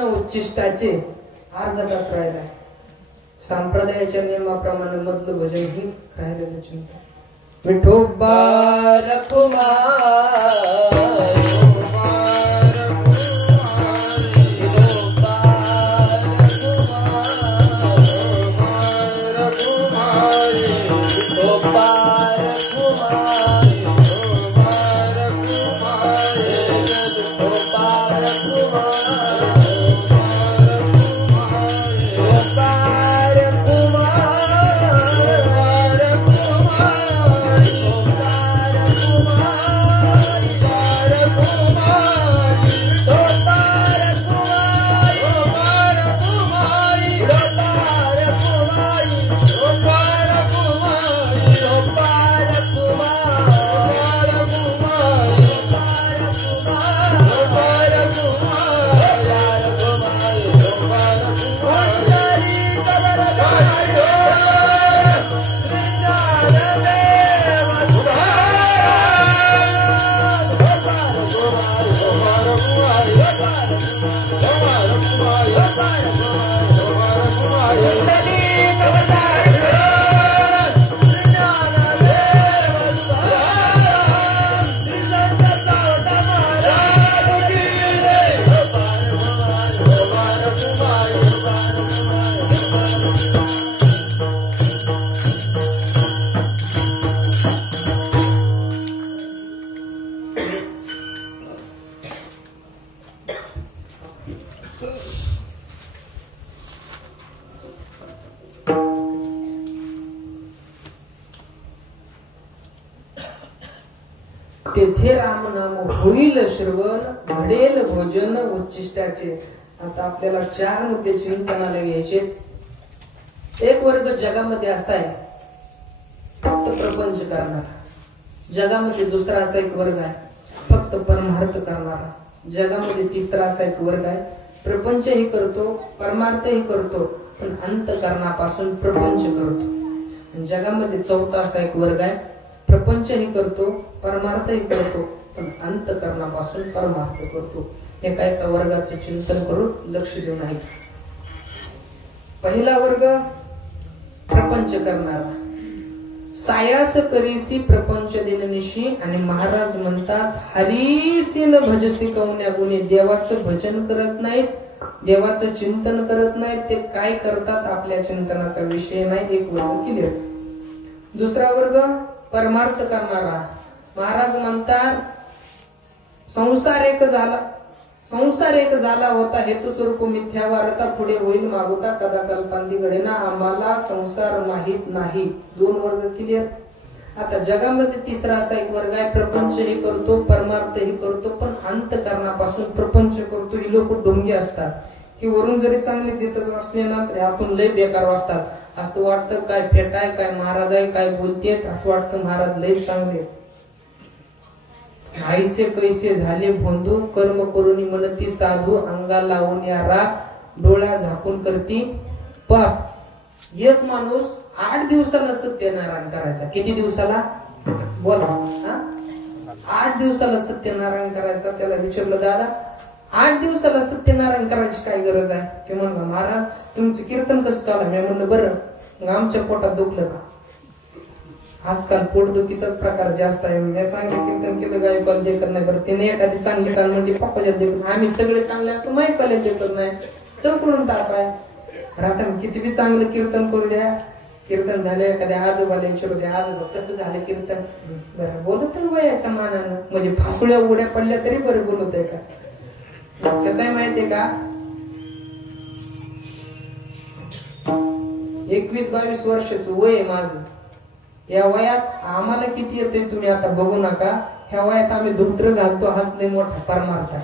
उच्चिष्टाचे. अर्धा तास राहिलाय. संप्रदायाच्या नियमाप्रमाणे मधलं भजन ही राहिलेलं चिंता. विठोबा तेथे राम नाम होईल श्रवण, घडेल भोजन उच्चिष्टाचे. आता आपल्याला 4 मुद्दे चिंतनाला घ्यायचे. एक वर्ग जगामध्ये असा आहे फक्त प्रपंच करणारा. जगामध्ये दुसरा असा एक वर्ग आहे फक्त परमार्थ करणारा. जगामध्ये तिसरा असा एक वर्ग आहे प्रपंचही करतो परमार्थही करतो पण अंतःकरणापासून प्रपंच करतो. जगामध्ये चौथा असा एक वर्ग आहे प्रपंचही करतो परमार्थही करतो पण अंतःकरणापासून परमार्थ करतो. एका वर्गाचे चिंतन करून लक्ष देऊन आहे. पहिला वर्ग प्रपंच करणारा, सायास करीसी प्रपंच दिननिशी. आणि महाराज म्हणतात हरीसी न भजसी कवन्या गुणी. देवाचं भजन करत नाहीत, देवाचं चिंतन करत नाहीत, ते काय करतात आपल्या चिंतनाचा विषय नाही. एक वर्ग क्लिअर. दुसरा वर्ग परमार्थ करणारा. महाराज म्हणतात संसार एक झाला होता हेतू स्वरूप मिथ्या वारता पुढे होईल मागोता कदा कल्पांती घडेना. आम्हाला संसार माहित नाही. 2 वर्ग क्लिअर. आता जगामध्ये तिसरा असा एक वर्ग आहे, प्रपंच ही करतो, परमार्थ ही करतो, पण अंतकरणापासून प्रपंच करतो. ही लोक ढोंगी असतात की वरून जरी चांगले देतच असले ना तरी आतून लय बेकार वाजतात. असं वाटतं काय फेटाय, काय महाराज आहे, काय बोलतेत, असं वाटतं महाराज लय चांगले. आईसे कैसे झाले भोंदू, कर्म करून म्हणती साधू, अंगा लावून या राग, डोळा झाकून करती पाप. एक माणूस 8 दिवसाला सत्यनारायण करायचा. किती दिवसाला बोला? 8 दिवसाला सत्यनारायण करायचा. त्याला विचारलं दादा 8 दिवसाला सत्यनारायण करायची काय गरज आहे? ते म्हणलं महाराज तुमचं कीर्तन कसं चालू? मी म्हणलं बरं, मग आमच्या पोटात दुखलं का? आजकाल पोटदुखीचाच प्रकार जास्त आहे. मी चांगले कीर्तन केलं गायकाला देखत नाही. बरं तिने एखादी चांगली चाल म्हणजे पप्पाच्या देखत, आम्ही सगळे चांगले आपण मायकाला देखत नाही. चौकडून ताप आहे. रात्र किती बी चांगलं कीर्तन करू द्या, कीर्तन झाले एखाद्या आजोबाला विचारू द्या, आजोबा कसं झालं कीर्तन? बरं बोलत वयाच्या मानानं, म्हणजे फासुळ्या उड्या पडल्या तरी बरं बोलत आहे का? कसं आहे माहितीये का, 21-22 वर्षाचं वय आहे माझं. या वयात आम्हाला किती येते तुम्ही आता बघू नका. ह्या वयात आम्ही धोत्र घालतो, हाच लय मोठा परमार्थ आहे.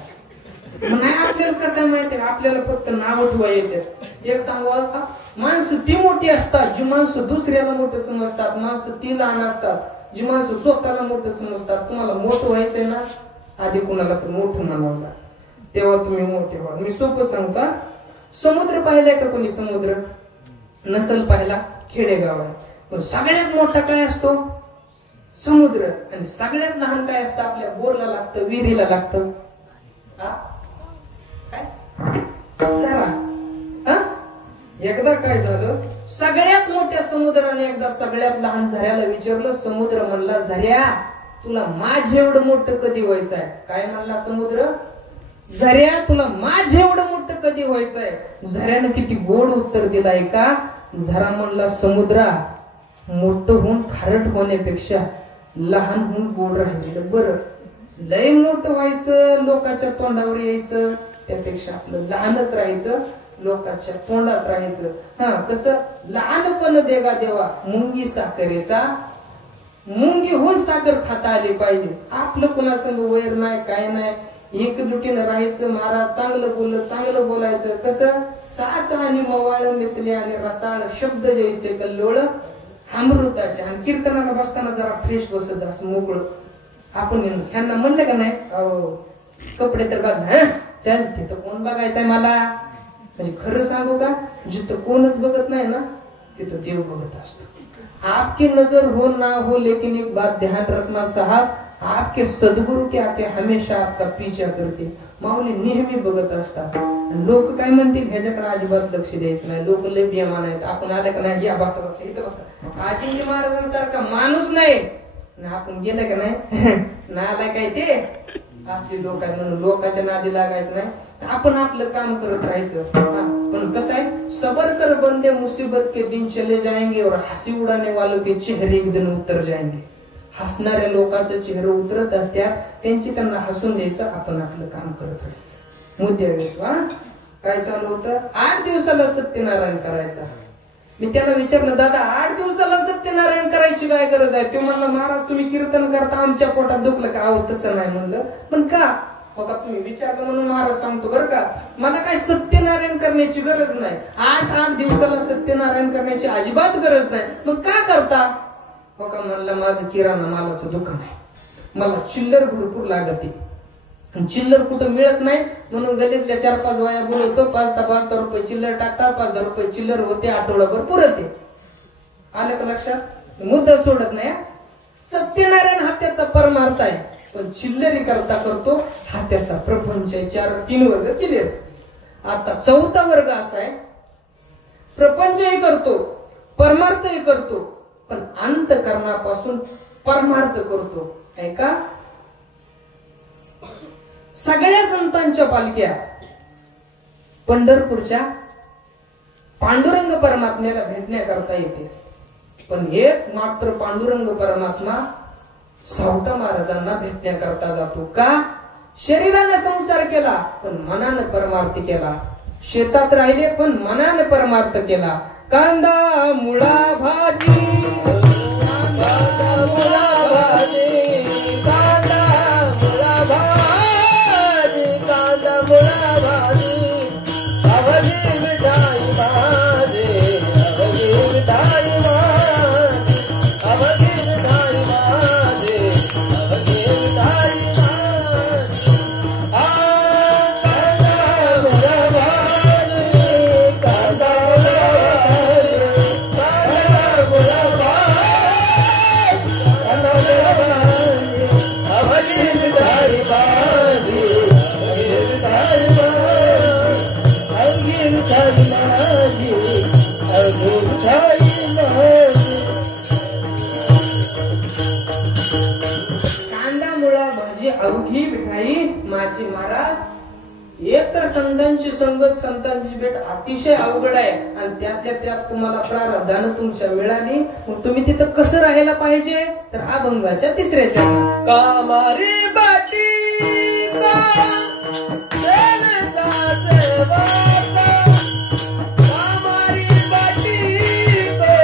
नाही आपल्याला कसं माहिती, आपल्याला फक्त नाव ठेवा येते. एक सांगू का, माणसं ती मोठी असतात जी माणसं दुसऱ्याला मोठं समजतात, माणसं ती लहान असतात जी माणसं स्वतःला मोठं समजतात. तुम्हाला मोठं व्हायचंय ना, आधी कुणाला तर मोठं म्हणावं, तेव्हा तुम्ही मोठे व्हा. मी सोपं सांगता, समुद्र पाहिलाय का कोणी? समुद्र नसल पाहिला, खेडेगाव आहे. पण सगळ्यात मोठा काय असतो? समुद्र. आणि सगळ्यात लहान काय असतं? आपल्या बोरला लागतं, विहिरीला लागतं. एकदा काय झालं, सगळ्यात मोठ्या समुद्राने एकदा सगळ्यात लहान झऱ्याला विचारलं. समुद्र म्हणला झऱ्या तुला माझ्या एवढं मोठं कधी व्हायचंय? काय म्हणला समुद्र? झऱ्या तुला माझ्या एवढं मोठं कधी व्हायचंय? झऱ्यानं किती गोड उत्तर दिलाय का? झरा म्हणला समुद्रा मोठं होऊन खारट होण्यापेक्षा लहान होऊन गोड राहिलेलं बरं. लय मोठं व्हायचं, लोकांच्या तोंडावर यायचं, त्यापेक्षा आपलं लहानच राहायचं, लोकांच्या तोंडात राहायचं. कसं? लहानपण देगा देवा मुंगी साखरेचा, मुंगी होऊन साखर खाता आली पाहिजे. आपलं कुणासंग वैर नाही, काय नाही, एकजुटीनं राहायचं. महाराज चांगलं बोललं, चांगलं बोलायचं. कसं? साच आणि मवाळ मितले आणि रसाळ शब्द जैसे कल्लोळ अमृताचे. आणि कीर्तनाला बसताना जरा फ्रेश बसत, असं मोकळं. आपण ह्यांना म्हणलं का नाही, कपडे तर बघ, चल तिथं कोण बघायचंय मला? म्हणजे खरं सांगू का, जिथं कोणच बघत नाही ना तिथं देव बघत असतो. आपकी नजर हो ना हो, लेकिन एक बात ध्यान रखना साहब, आपके सद्गुरु के आके हमेशा आपका पीछा करते. माऊली नेहमी बघत असतात. लोक काय म्हणतील ह्याच्याकडे अजिबात लक्ष द्यायचं नाही. लोक लय बेमान आहेत. आपण आले का नाही, या बसा बसा इथं बसा. अजिंक्य महाराजांसारखा माणूस नाही, आपण गेलं का नाही ना आलाय काय ते असले लोक आहेत म्हणून लोकांच्या नादी लागायचं नाही. आपण आपलं काम करत राहायचं. पण कसं आहे, सबर कर बंदे मुसीबत के दिन चले जाएंगे और हंसी उड़ाने वालों के चेहरे एक दिन उतर जाएंगे. हसणाऱ्या लोकांचं चेहरे उतरत असतात, त्यांची त्यांना हसून द्यायचं, आपण आपलं काम करत राहायचं. मुद्द्यावर येतो. काय चालू होतं? 8 दिवसाला सत्यनारायण करायचा. मी त्याला विचारलं दादा 8 दिवसाला सत्यनारायण करायची काय गरज आहे? तो म्हणला महाराज तुम्ही कीर्तन करता, आमच्या पोटात दुखलं का? अहो तसं नाही म्हणलं. पण का? बघा तुम्ही विचारलं म्हणून महाराज सांगतो बरं का, मला काय सत्यनारायण करण्याची गरज नाही. 8 दिवसाला सत्यनारायण करण्याची अजिबात गरज नाही. मग का करता? बघा म्हणलं माझं किराणा मालाचं दुकान आहे, मला चिल्लर भरपूर लागते. चिल्लर कुठं मिळत नाही म्हणून गल्लीतल्या 4-5 बाया बोलवतो, 5-10 रुपये चिल्लर टाकतात, 5,000 रुपये चिल्लर होते, आठवडाभर पुरते. आलं का लक्षात? मुद्दा सोडत नाही. सत्यनारायण हा त्याचा परमार्थ आहे, पण चिल्लरी करता करतो हा त्याचा प्रपंच आहे. 3 वर्ग क्लिअर. आता 4था वर्ग असा आहे, प्रपंचही करतो, परमार्थही करतो, पण अंतःकरणापासून परमार्थ करतो. ऐका, सगळ्या संतांच्या पालख्या पंढरपूरच्या पांडुरंग परमात्म्याला भेटण्याकरता येते, पण एक मात्र पांडुरंग परमात्मा सावता महाराजांना भेटण्याकरता जातो. का? शरीराने संसार केला पण मनाने परमार्थ केला. शेतात राहिले पण मनाने परमार्थ केला. कांदा मुळा भाजी, कांदा मुळा भाजी, कांदा मुळा भाजी, कांदा मुळा भाजी, अवघी मिठाई माझे, अवघी मिठाई माझे, अवघी मिठाई माझे, अवघी मिठाई माझे. कांदा मुळा भाजी, कांदा मुळा भाजी, कांदा मुळा भाजी, कांदा मुळा भाजी, अवघी मिठाई माझे, अवघी मिठाई माझे, अवघी मिठाई माझी, अवघी मिठाई माझी. कांदा मुळा भाजी अवघी मिठाई माझी. महाराज, एक तर संतांची संगत, संतांची भेट अतिशय अवघड आहे, आणि त्यातल्या त्यात तुम्हाला प्रारब्धानं तुमच्या मिळाली, मग तुम्ही तिथं कसं राहायला पाहिजे? तर अभंगाच्या तिसऱ्या चरणात कामारी बाटी का देण्याचा सेवाचा, कामारी बाटी का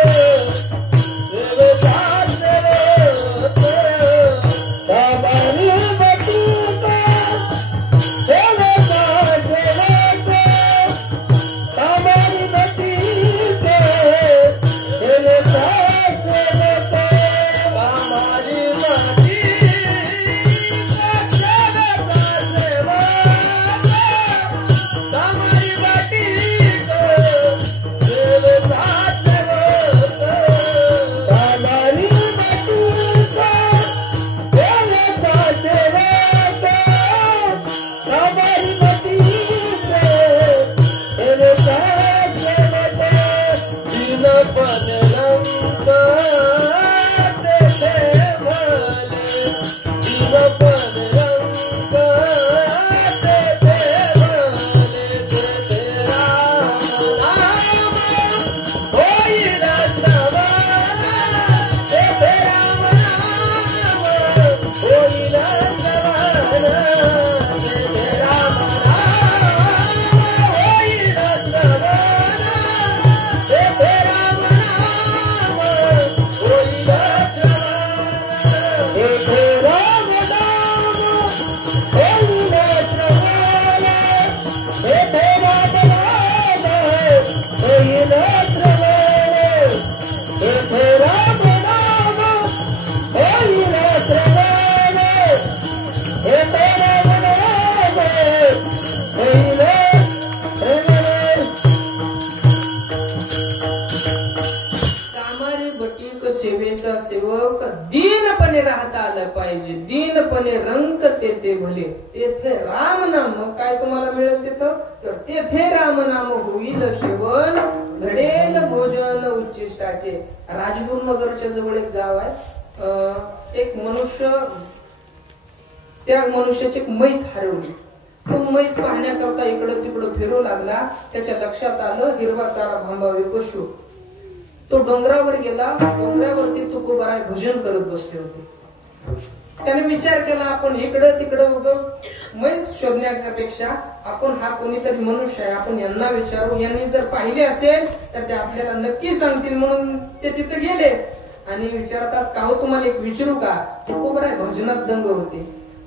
देण्याचा सेवाचा, कामारी बाटी का देण्याचा सेवाचा, कामारी बाटी का देण्याचा सेवाचा, कामारी बाटी का देण्याचा सेवाचा, कामारी बाटी का देण्याचा सेवाचा, कामारी बाटी का देण्याचा सेवाचा, कामारी बाटी का देण्याचा सेवाचा. दीनपण रंग तेथे भले, दीनपण रंग तेथे भले, तेथे राम नाम होईल श्रवण, तेथे राम नाम होईल श्रवण, तेथे राम नाम होईल श्रवण, तेथे राम नाम होईल श्रवण, तेथे राम नाम होईल श्रवण, तेथे राम नाम होईल श्रवण, तेथे राम नाम होईल श्रवण, तेथे राम नाम होईल श्रवण. कामारी बटीक सेवेचा सेवक दीनपणे राहता आलं पाहिजे. दीनपणे रंग तेथे भले, तेथे राम नाम. मग काय तुम्हाला मिळेल तिथं? तर तेथे राम नाम होईल सेवन, घडेल भोजन उच्चिष्टाचे. राजगुरु नगरच्या जवळ एक गाव आहे. एक मनुष्य, त्या मनुष्याची एक म्हैस हरवली. तो म्हैस पाहण्याकरता इकडं तिकडं फिरू लागला. त्याच्या लक्षात आलं हिरवा चारा भांबावे पशु. तो डोंगरावर गेला. डोंगरावरती तुकोबाराय भजन करत बसले होते. त्याने विचार केला, आपण इकडं तिकडं म्हैस शोधण्यापेक्षा आपण हा कोणीतरी मनुष्य आहे, आपण यांना विचारू. यांनी जर पाहिले असेल तर ते आपल्याला नक्की सांगतील. म्हणून ते तिथे गेले आणि विचारतात, का हो तुम्हाला एक विचारू का? तुकोबाराय भजनात दंग होते.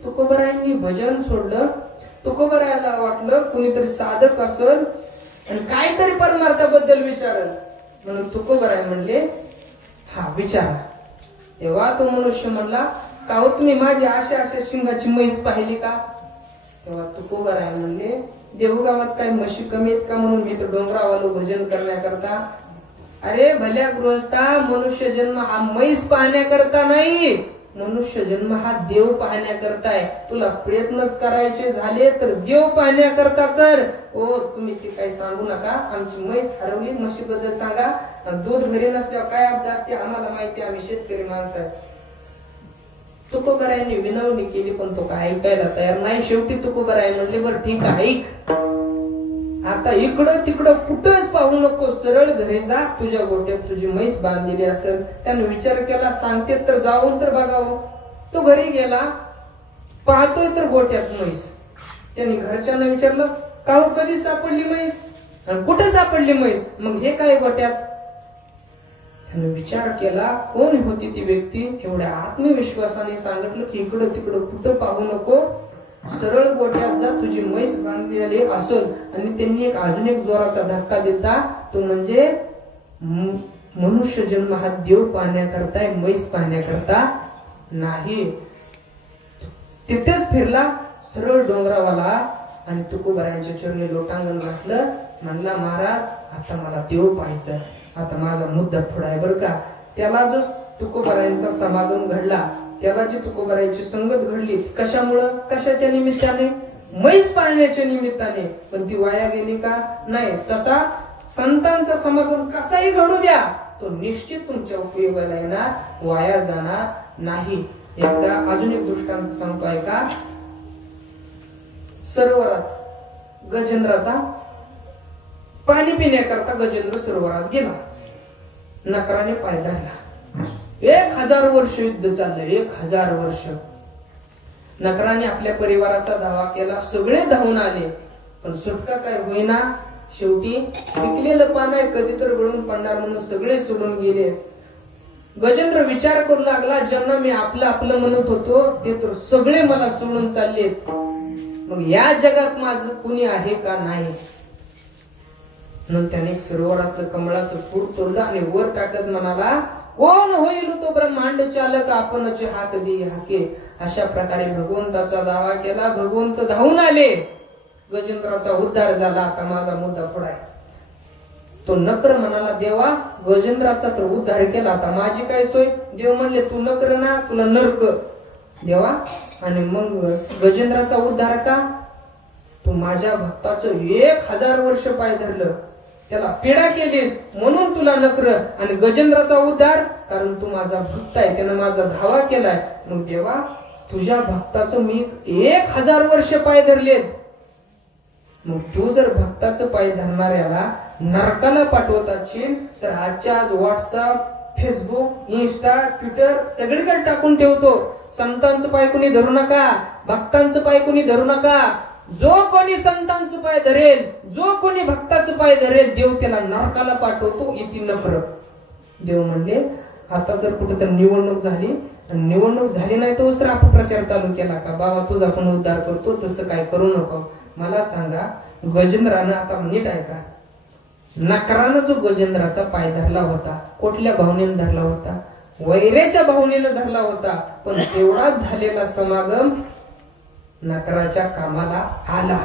तुकोबारायांनी भजन सोडलं. तुकोबारायला वाटलं कुणीतरी साधक असेल आणि काहीतरी परमार्थाबद्दल विचारल, म्हणून तुकोबाराय म्हणले, हा विचारा. तेव्हा तो मनुष्य म्हणला, का हो तुम्ही माझी अशा शिंगाची म्हैस पाहिली का? तेव्हा तुकोबाराय म्हणले, देहूगावात काही म्हशी कमी आहेत का म्हणून मी तर डोंगरावालो भजन करण्याकरता. अरे भल्या गृहस्था, मनुष्य जन्म हा म्हैस पाहण्याकरता नाही, मनुष्य जन्म हा देव पाहण्याकरता आहे. तुला प्रयत्नच करायचे झाले तर देव पाहण्याकरता कर. ओ तुम्ही ते काही सांगू नका, आमची म्हैस हरवली, म्हशीबद्दल सांगा. दूध घरी नसल्यावर काय अपघात असते आम्हाला माहिती, आम्ही शेतकरी माणसं आहे. तुकोबारायांनी विनवणी केली पण तो काय ऐकायला तयार नाही. शेवटी तुकोबाराय म्हणले बरं ठीक आहे ऐक, आता इकडं तिकडं कुठंच पाहू नको, सरळ घरी जा, तुझ्या गोट्यात तुझी म्हैस बांधलेली असेल. त्याने विचार केला सांगते तर जाऊन तर बघावं. तो घरी गेला, पाहतोय तर गोट्यात म्हैस. त्याने घरच्यांना विचारलं का हो कधी सापडली म्हैस आणि कुठे सापडली म्हैस, मग हे काय गोट्यात. त्याने विचार केला कोण होती ती व्यक्ती. एवढ्या आत्मविश्वासाने सांगितलं की इकडं तिकडं कुठं पाहू नको, सरळ गोट्यात जा, तुझी म्हैस बांधलेली असेल. आणि त्यांनी अजून एक जोराचा धक्का दिला, तो म्हणजे मनुष्य जन्म हा देव पाहण्याकरता, म्हैस पाहण्याकरता नाही. तिथेच फिरला सरळ डोंगरावाला आणि तुकोबारायांच्या चरणी लोटांगण घातलं. म्हणला महाराज आता मला देव पाहायचं, आता माझा मुद्दा थोडा आहे बरं का. त्याला जो तुकोबारायांचा समागम घडला, त्याला जी तुकोबारायांची संगत घडली, कशामुळं, कशाच्या निमित्ताने, म्हैस पाळण्याच्या निमित्ताने. पण ती वाया गेली का नाही. तसा संतांचा समागम कसाही घडू द्या, तो निश्चित तुमच्या उपयोगाला येणार, वाया जाणार नाही. एकदा अजून एक दृष्टांत सांगतो ऐका. सरोवरात गजेंद्राचा पाणी पिण्याकरता गजेंद्र सरोवरात गेला. नकराने पाय धरला. 1000 वर्ष युद्ध चाललं, 1000 वर्ष. नकराने आपल्या परिवाराचा धावा केला, सगळे धावून आले पण सुटका काय होईना. शेवटी पिकलेलं पान आहे, कधी तर गळून पडणार म्हणून सगळे सोडून गेले. गजेंद्र विचार करू लागला, ज्यांना मी आपलं आपलं म्हणत होतो ते तर सगळे मला सोडून चाललेत, मग या जगात माझं कुणी आहे का नाही. म्हणून त्याने सरोवरातलं कमळाचं फूल तोडलं आणि वर टाकत म्हणाला कोण होईल तो ब्रह्मांड चालक, आपणच हात दे हाके. अशा प्रकारे भगवंताचा दावा केला, भगवंत धावून आले, गजेंद्राचा उद्धार झाला. आता माझा मुद्दा पुढे आहे. तो नकर म्हणाला देवा गजेंद्राचा तर उद्धार केला, आता माझी काय सोय. देव म्हणले तू नकर ना, तुला नरक. देवा आणि मग गजेंद्राचा उद्धार का, तू माझ्या भक्ताचं 1000 वर्ष पाय धरलं, त्याला पीडा केलीस म्हणून तुला नकर. आणि गजेंद्राचा उद्धार कारण तू माझा भक्त आहे, त्यानं माझा धावा केलाय. मग देवा तुझ्या भक्ताचं मी 1000 वर्ष पाय धरलेत, मग तू जर भक्ताचं पाय धरणाऱ्याला नरकाला पाठवत असशील तर आजच्या आज व्हॉट्सअप, फेसबुक, इंस्टा, ट्विटर सगळीकडे टाकून ठेवतो, संतांचं पाय कुणी धरू नका, भक्तांचं पाय कुणी धरू नका. जो कोणी संतांचं पाय धरेल, जो कोणी भक्ताचं पाय धरेल, देव त्याला नरकाला पाठवतो, इति नकर. देव म्हणले आता जर कुठे तर निवडणूक झाली, निवडणूक झाली नाही तर उसरा अपप्रचार चालू केला का बाबा तुझा पण उद्धार करतो, तसं काय करू नको. मला सांगा गजेंद्रानं आता नीट ऐका, नकरानं जो गजेंद्राचा पाय धरला होता, कुठल्या भावनेने धरला होता, वैरेच्या भावनेनं धरला होता. पण तेवढाच झालेला समागम नकराच्या कामाला आला.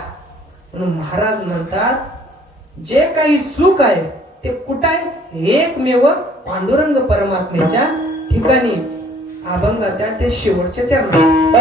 म्हणून महाराज म्हणतात जे काही सुख आहे ते कुठं आहे, एकमेव पांडुरंग परमात्म्याच्या ठिकाणी. अभंगात ते शेवटच्या चरणात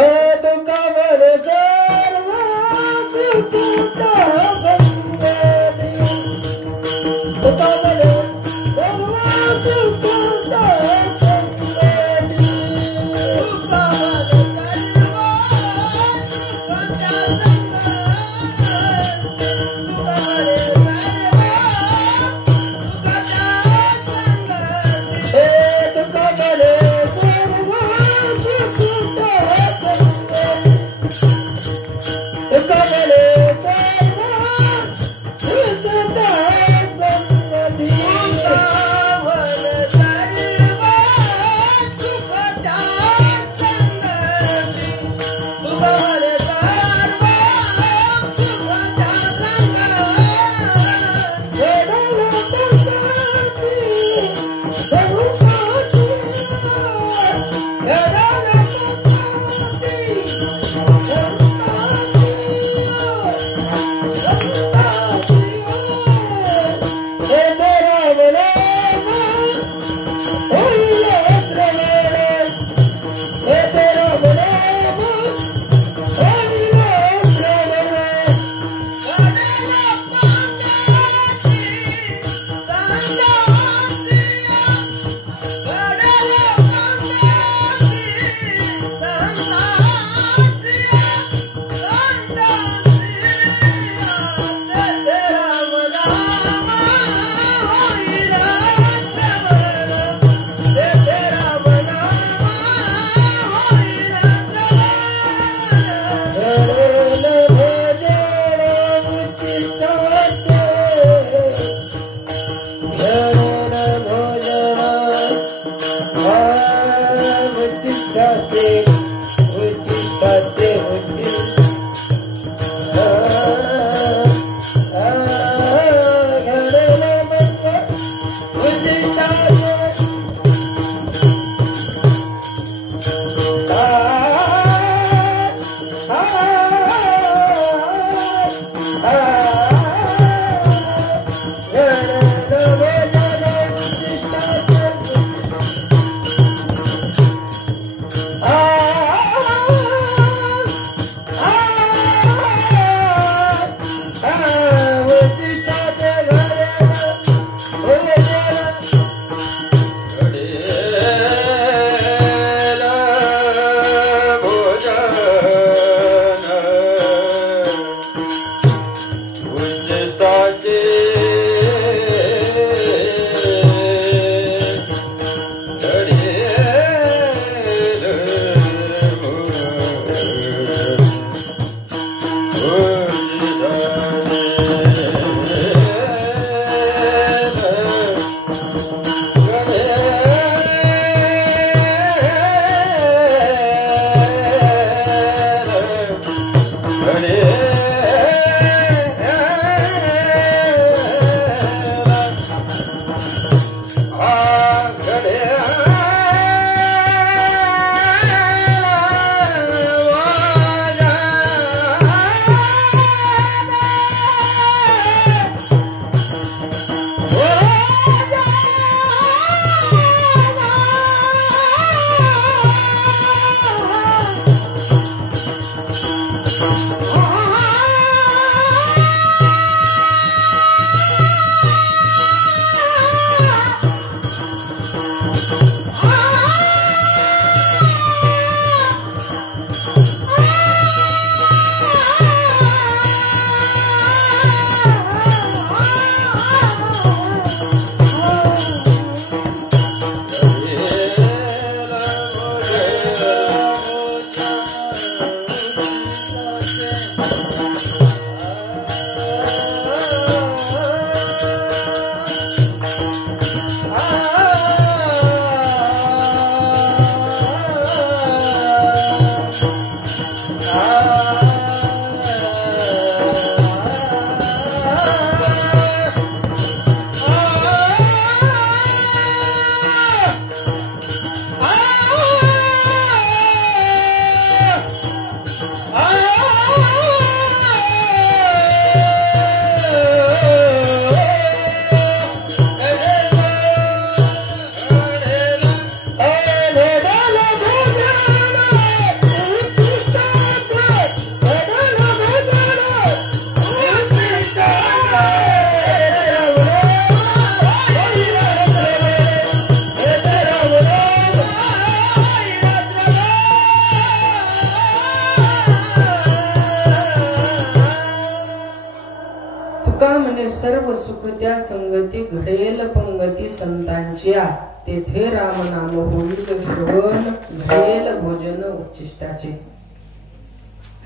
तुका म्हणे सर्व सुख त्या संगती घडेल पंगती संतांच्या तेथे राम नाम होईल श्रवण घडेल भोजन उच्चिष्टाचे.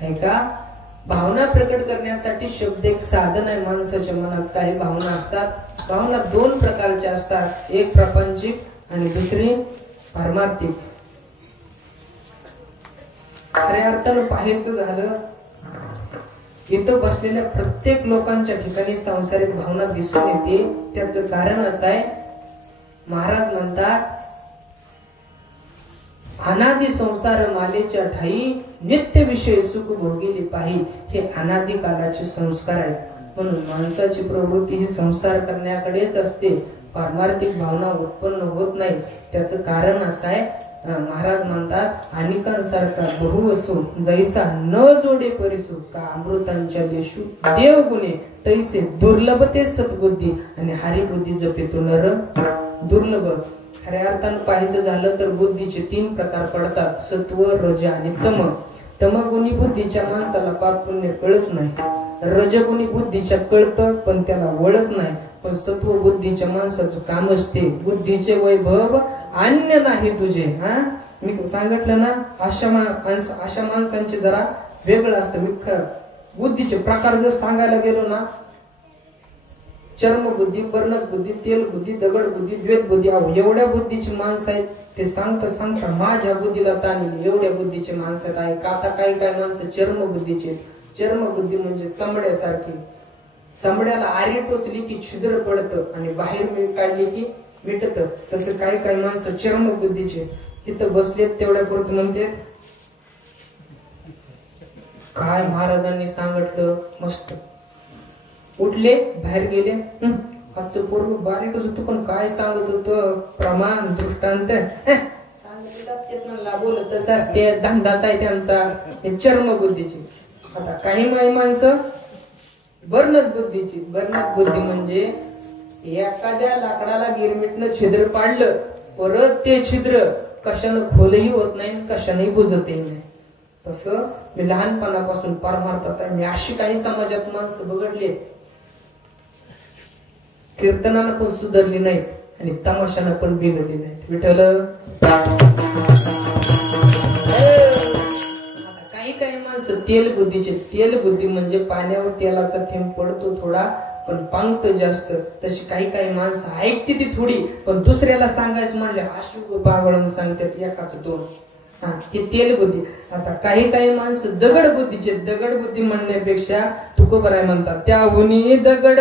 ऐका, भावना प्रकट करण्यासाठी शब्द एक साधन आहे. माणसाच्या मनात काही भावना असतात. भावना दोन प्रकारच्या असतात, एक प्रापंचिक आणि दुसरी पारमार्थिक. खऱ्या अर्थानं पाहायचं झालं, इथं बसलेल्या प्रत्येक लोकांच्या ठिकाणी सांसारिक भावना दिसून येते. त्याचं कारण असं आहे, महाराज म्हणतात, अनादि संसार मालेच्या ठाई नित्य विषय सुख भोगिले पाही. हे अनादि कालाचे संस्कार आहेत. म्हणून माणसाची प्रवृत्ती ही संसार करण्याकडेच असते. पारमार्थिक भावना उत्पन्न होत नाही. त्याचं कारण असं आहे, महाराज म्हणतात, अनेकांसारखा बहु असो जैसा न जोडे परिसू का अमृतांच्या देशू देव गुणे तैसे दुर्लभ ते सद्बुद्धी आणि हरिबुद्धी जपे तो नर दुर्लभ. खऱ्या अर्थानं पाहायचं झालं तर बुद्धीचे 3 प्रकार पडतात, सत्व, रज आणि तम. तमगुणी बुद्धीच्या माणसाला पाप पुण्य कळत नाही. रजगुणी बुद्धीच्या कळतं पण त्याला वळत नाही. पण सत्व बुद्धीच्या माणसाचं काम असते. बुद्धीचे वैभव अन्य नाही तुझे. मी सांगितलं ना, अशा माणसांचे जरा वेगळं असतं. मी बुद्धीचे प्रकार जर सांगायला गेलो ना, चर्म बुद्धी, वर्णक बुद्धी, तेल बुद्धी, दगड बुद्धी, द्वैत बुद्धी, एवढ्या बुद्धीची माणसं आहेत. ते सांगता माझ्या बुद्धीला ताणली एवढ्या बुद्धीचे माणसं आहेत. का आता काही माणसं चर्म बुद्धीचे. चर्म बुद्धी म्हणजे चमड्यासारखी. चमड्याला आरी टोचली की छिद्र पडतं आणि बाहेर मी काढली की मिटत. तसं काही माणसं चर्म बुद्धीचे इथं बसलेत तेवढ्या पुरत म्हणते, काय महाराजांनी सांगितलं मस्त. उठले, बाहेर गेले, आजचं पोरग बारीकच होतं पण काय सांगत होतं, प्रमाण दृष्टांत सांगितलं असते म्हणला, बोलतच असते, धंदाच आहे त्यांचा. हे चर्म बुद्धीची. आता काही माणसं वर्णक बुद्धीची. वर्णक बुद्धी म्हणजे एखाद्या लाकडाला गिरमिटनं छिद्र पाडलं, परत ते छिद्र कशानं खोलही होत नाही, कशानंही बुजतही नाही. तसं मी लहानपणापासून परमार्थात आहे. मी अशी काही समाजात माणसं बघडली, कीर्तनानं पण सुधारली नाहीत आणि तमाशानं पण बिघडली नाहीत. विठ्ठल, काही माणसं तेल बुद्धीचे. तेल बुद्धी म्हणजे पाण्यावर तेलाचा थेंब पडतो थोडा पण पांगत जास्त. तशी काही माणसं ऐकते ती थोडी, पण दुसऱ्याला सांगायचं म्हणले अशी पागळून सांगतात एकाच 2. हे तेल बुद्धी. आता काही माणसं दगड बुद्धीचे. दगड बुद्धी म्हणण्यापेक्षा तुकोबराय म्हणतात, त्याहुनी दगड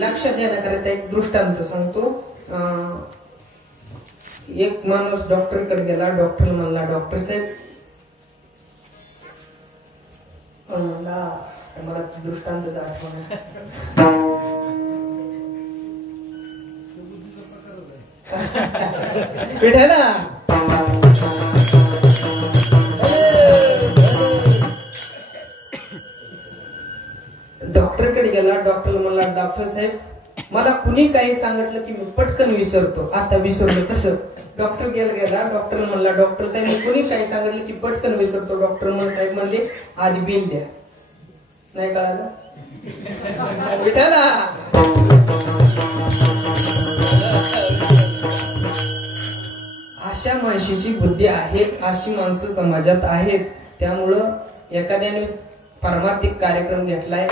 लक्षात देण्याकरिता एक दृष्टांत सांगतो. एक माणूस डॉक्टरकडे गेला. डॉक्टर म्हणला, डॉक्टर साहेब मला दृष्टांत आठवण भेटायला. डॉक्टरकडे गेला. डॉक्टर म्हणला, डॉक्टर साहेब मला कुणी काही सांगितलं की मी पटकन विसरतो, आता विसरलो. तसं डॉक्टर गेला. डॉक्टर म्हणला, डॉक्टर साहेब मी कुणी काही सांगितलं की पटकन विसरतो. डॉक्टर साहेब म्हणले, आधी बिल द्या. नाही कळालं विठाला. अशा माणसाची बुद्धी आहे, अशी माणसं समाजात आहेत. त्यामुळं एखाद्याने पारमार्थिक कार्यक्रम घेतलाय,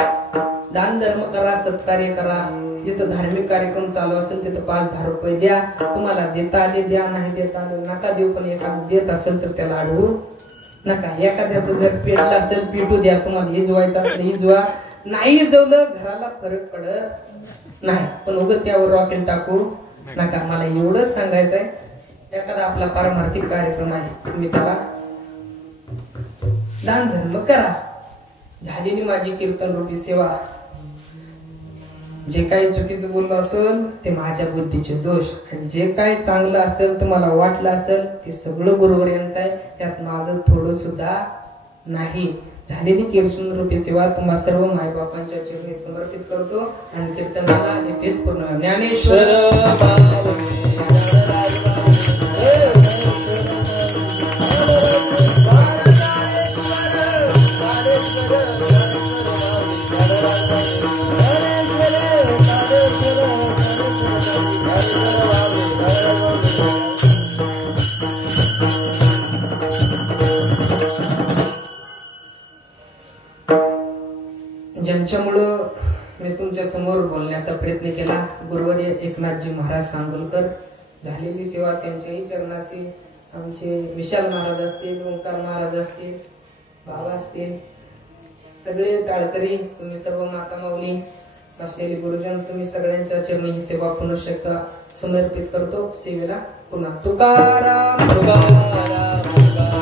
दान धर्म करा, सत्कार्य करा. जिथं धार्मिक कार्यक्रम चालू असेल तिथं 5-10 रुपये द्या. तुम्हाला देता आले द्या, नाही देता आले नका देऊ. पण एखादं देत असेल तर त्याला अडवू नका. एखाद्याचं घर पेटलं असेल पिटू द्या. तुम्हाला इजवायचं असेल इजवा. नाही इजवलं घराला फरक पडत नाही, पण उगाच त्यावर रॉकेल टाकू नका. मला एवढंच सांगायचंय, एखादा आपला पारमार्थिक कार्यक्रम आहे, तुम्ही त्याला दान धर्म करा. झालेली माझी कीर्तन रूपी सेवा जे काही चुकीचं बोललो असेल ते माझ्या बुद्धीचे दोष, आणि जे काही चांगलं असेल ते मला वाटलं असेल ते सगळं गुरुवर यांचं आहे, त्यात माझं थोडं सुद्धा नाही. झालेली कीर्तन रूपी सेवा तुम्हा सर्व मायबापांच्या चरणी समर्पित करतो आणि कीर्तनाला इथेच पूर्ण. ज्ञानेश्वर ज्यांच्यामुळं मी तुमच्या समोर बोलण्याचा प्रयत्न केला, गुरुवर्य एकनाथजी महाराज सांगोलकर. झालेली सेवा त्यांच्याही चरणाशी आमचे विशाल महाराज असतील, ओंकार महाराज असतील, बाबा असतील, सगळे टाळकरी, तुम्ही सर्व माता माऊली असलेले गुरुजन, तुम्ही सगळ्यांच्या चरणी ही सेवा पुनश्च समर्पित करतो. सेवेला पुन्हा तुकाराम तुकाराम तुकाराम.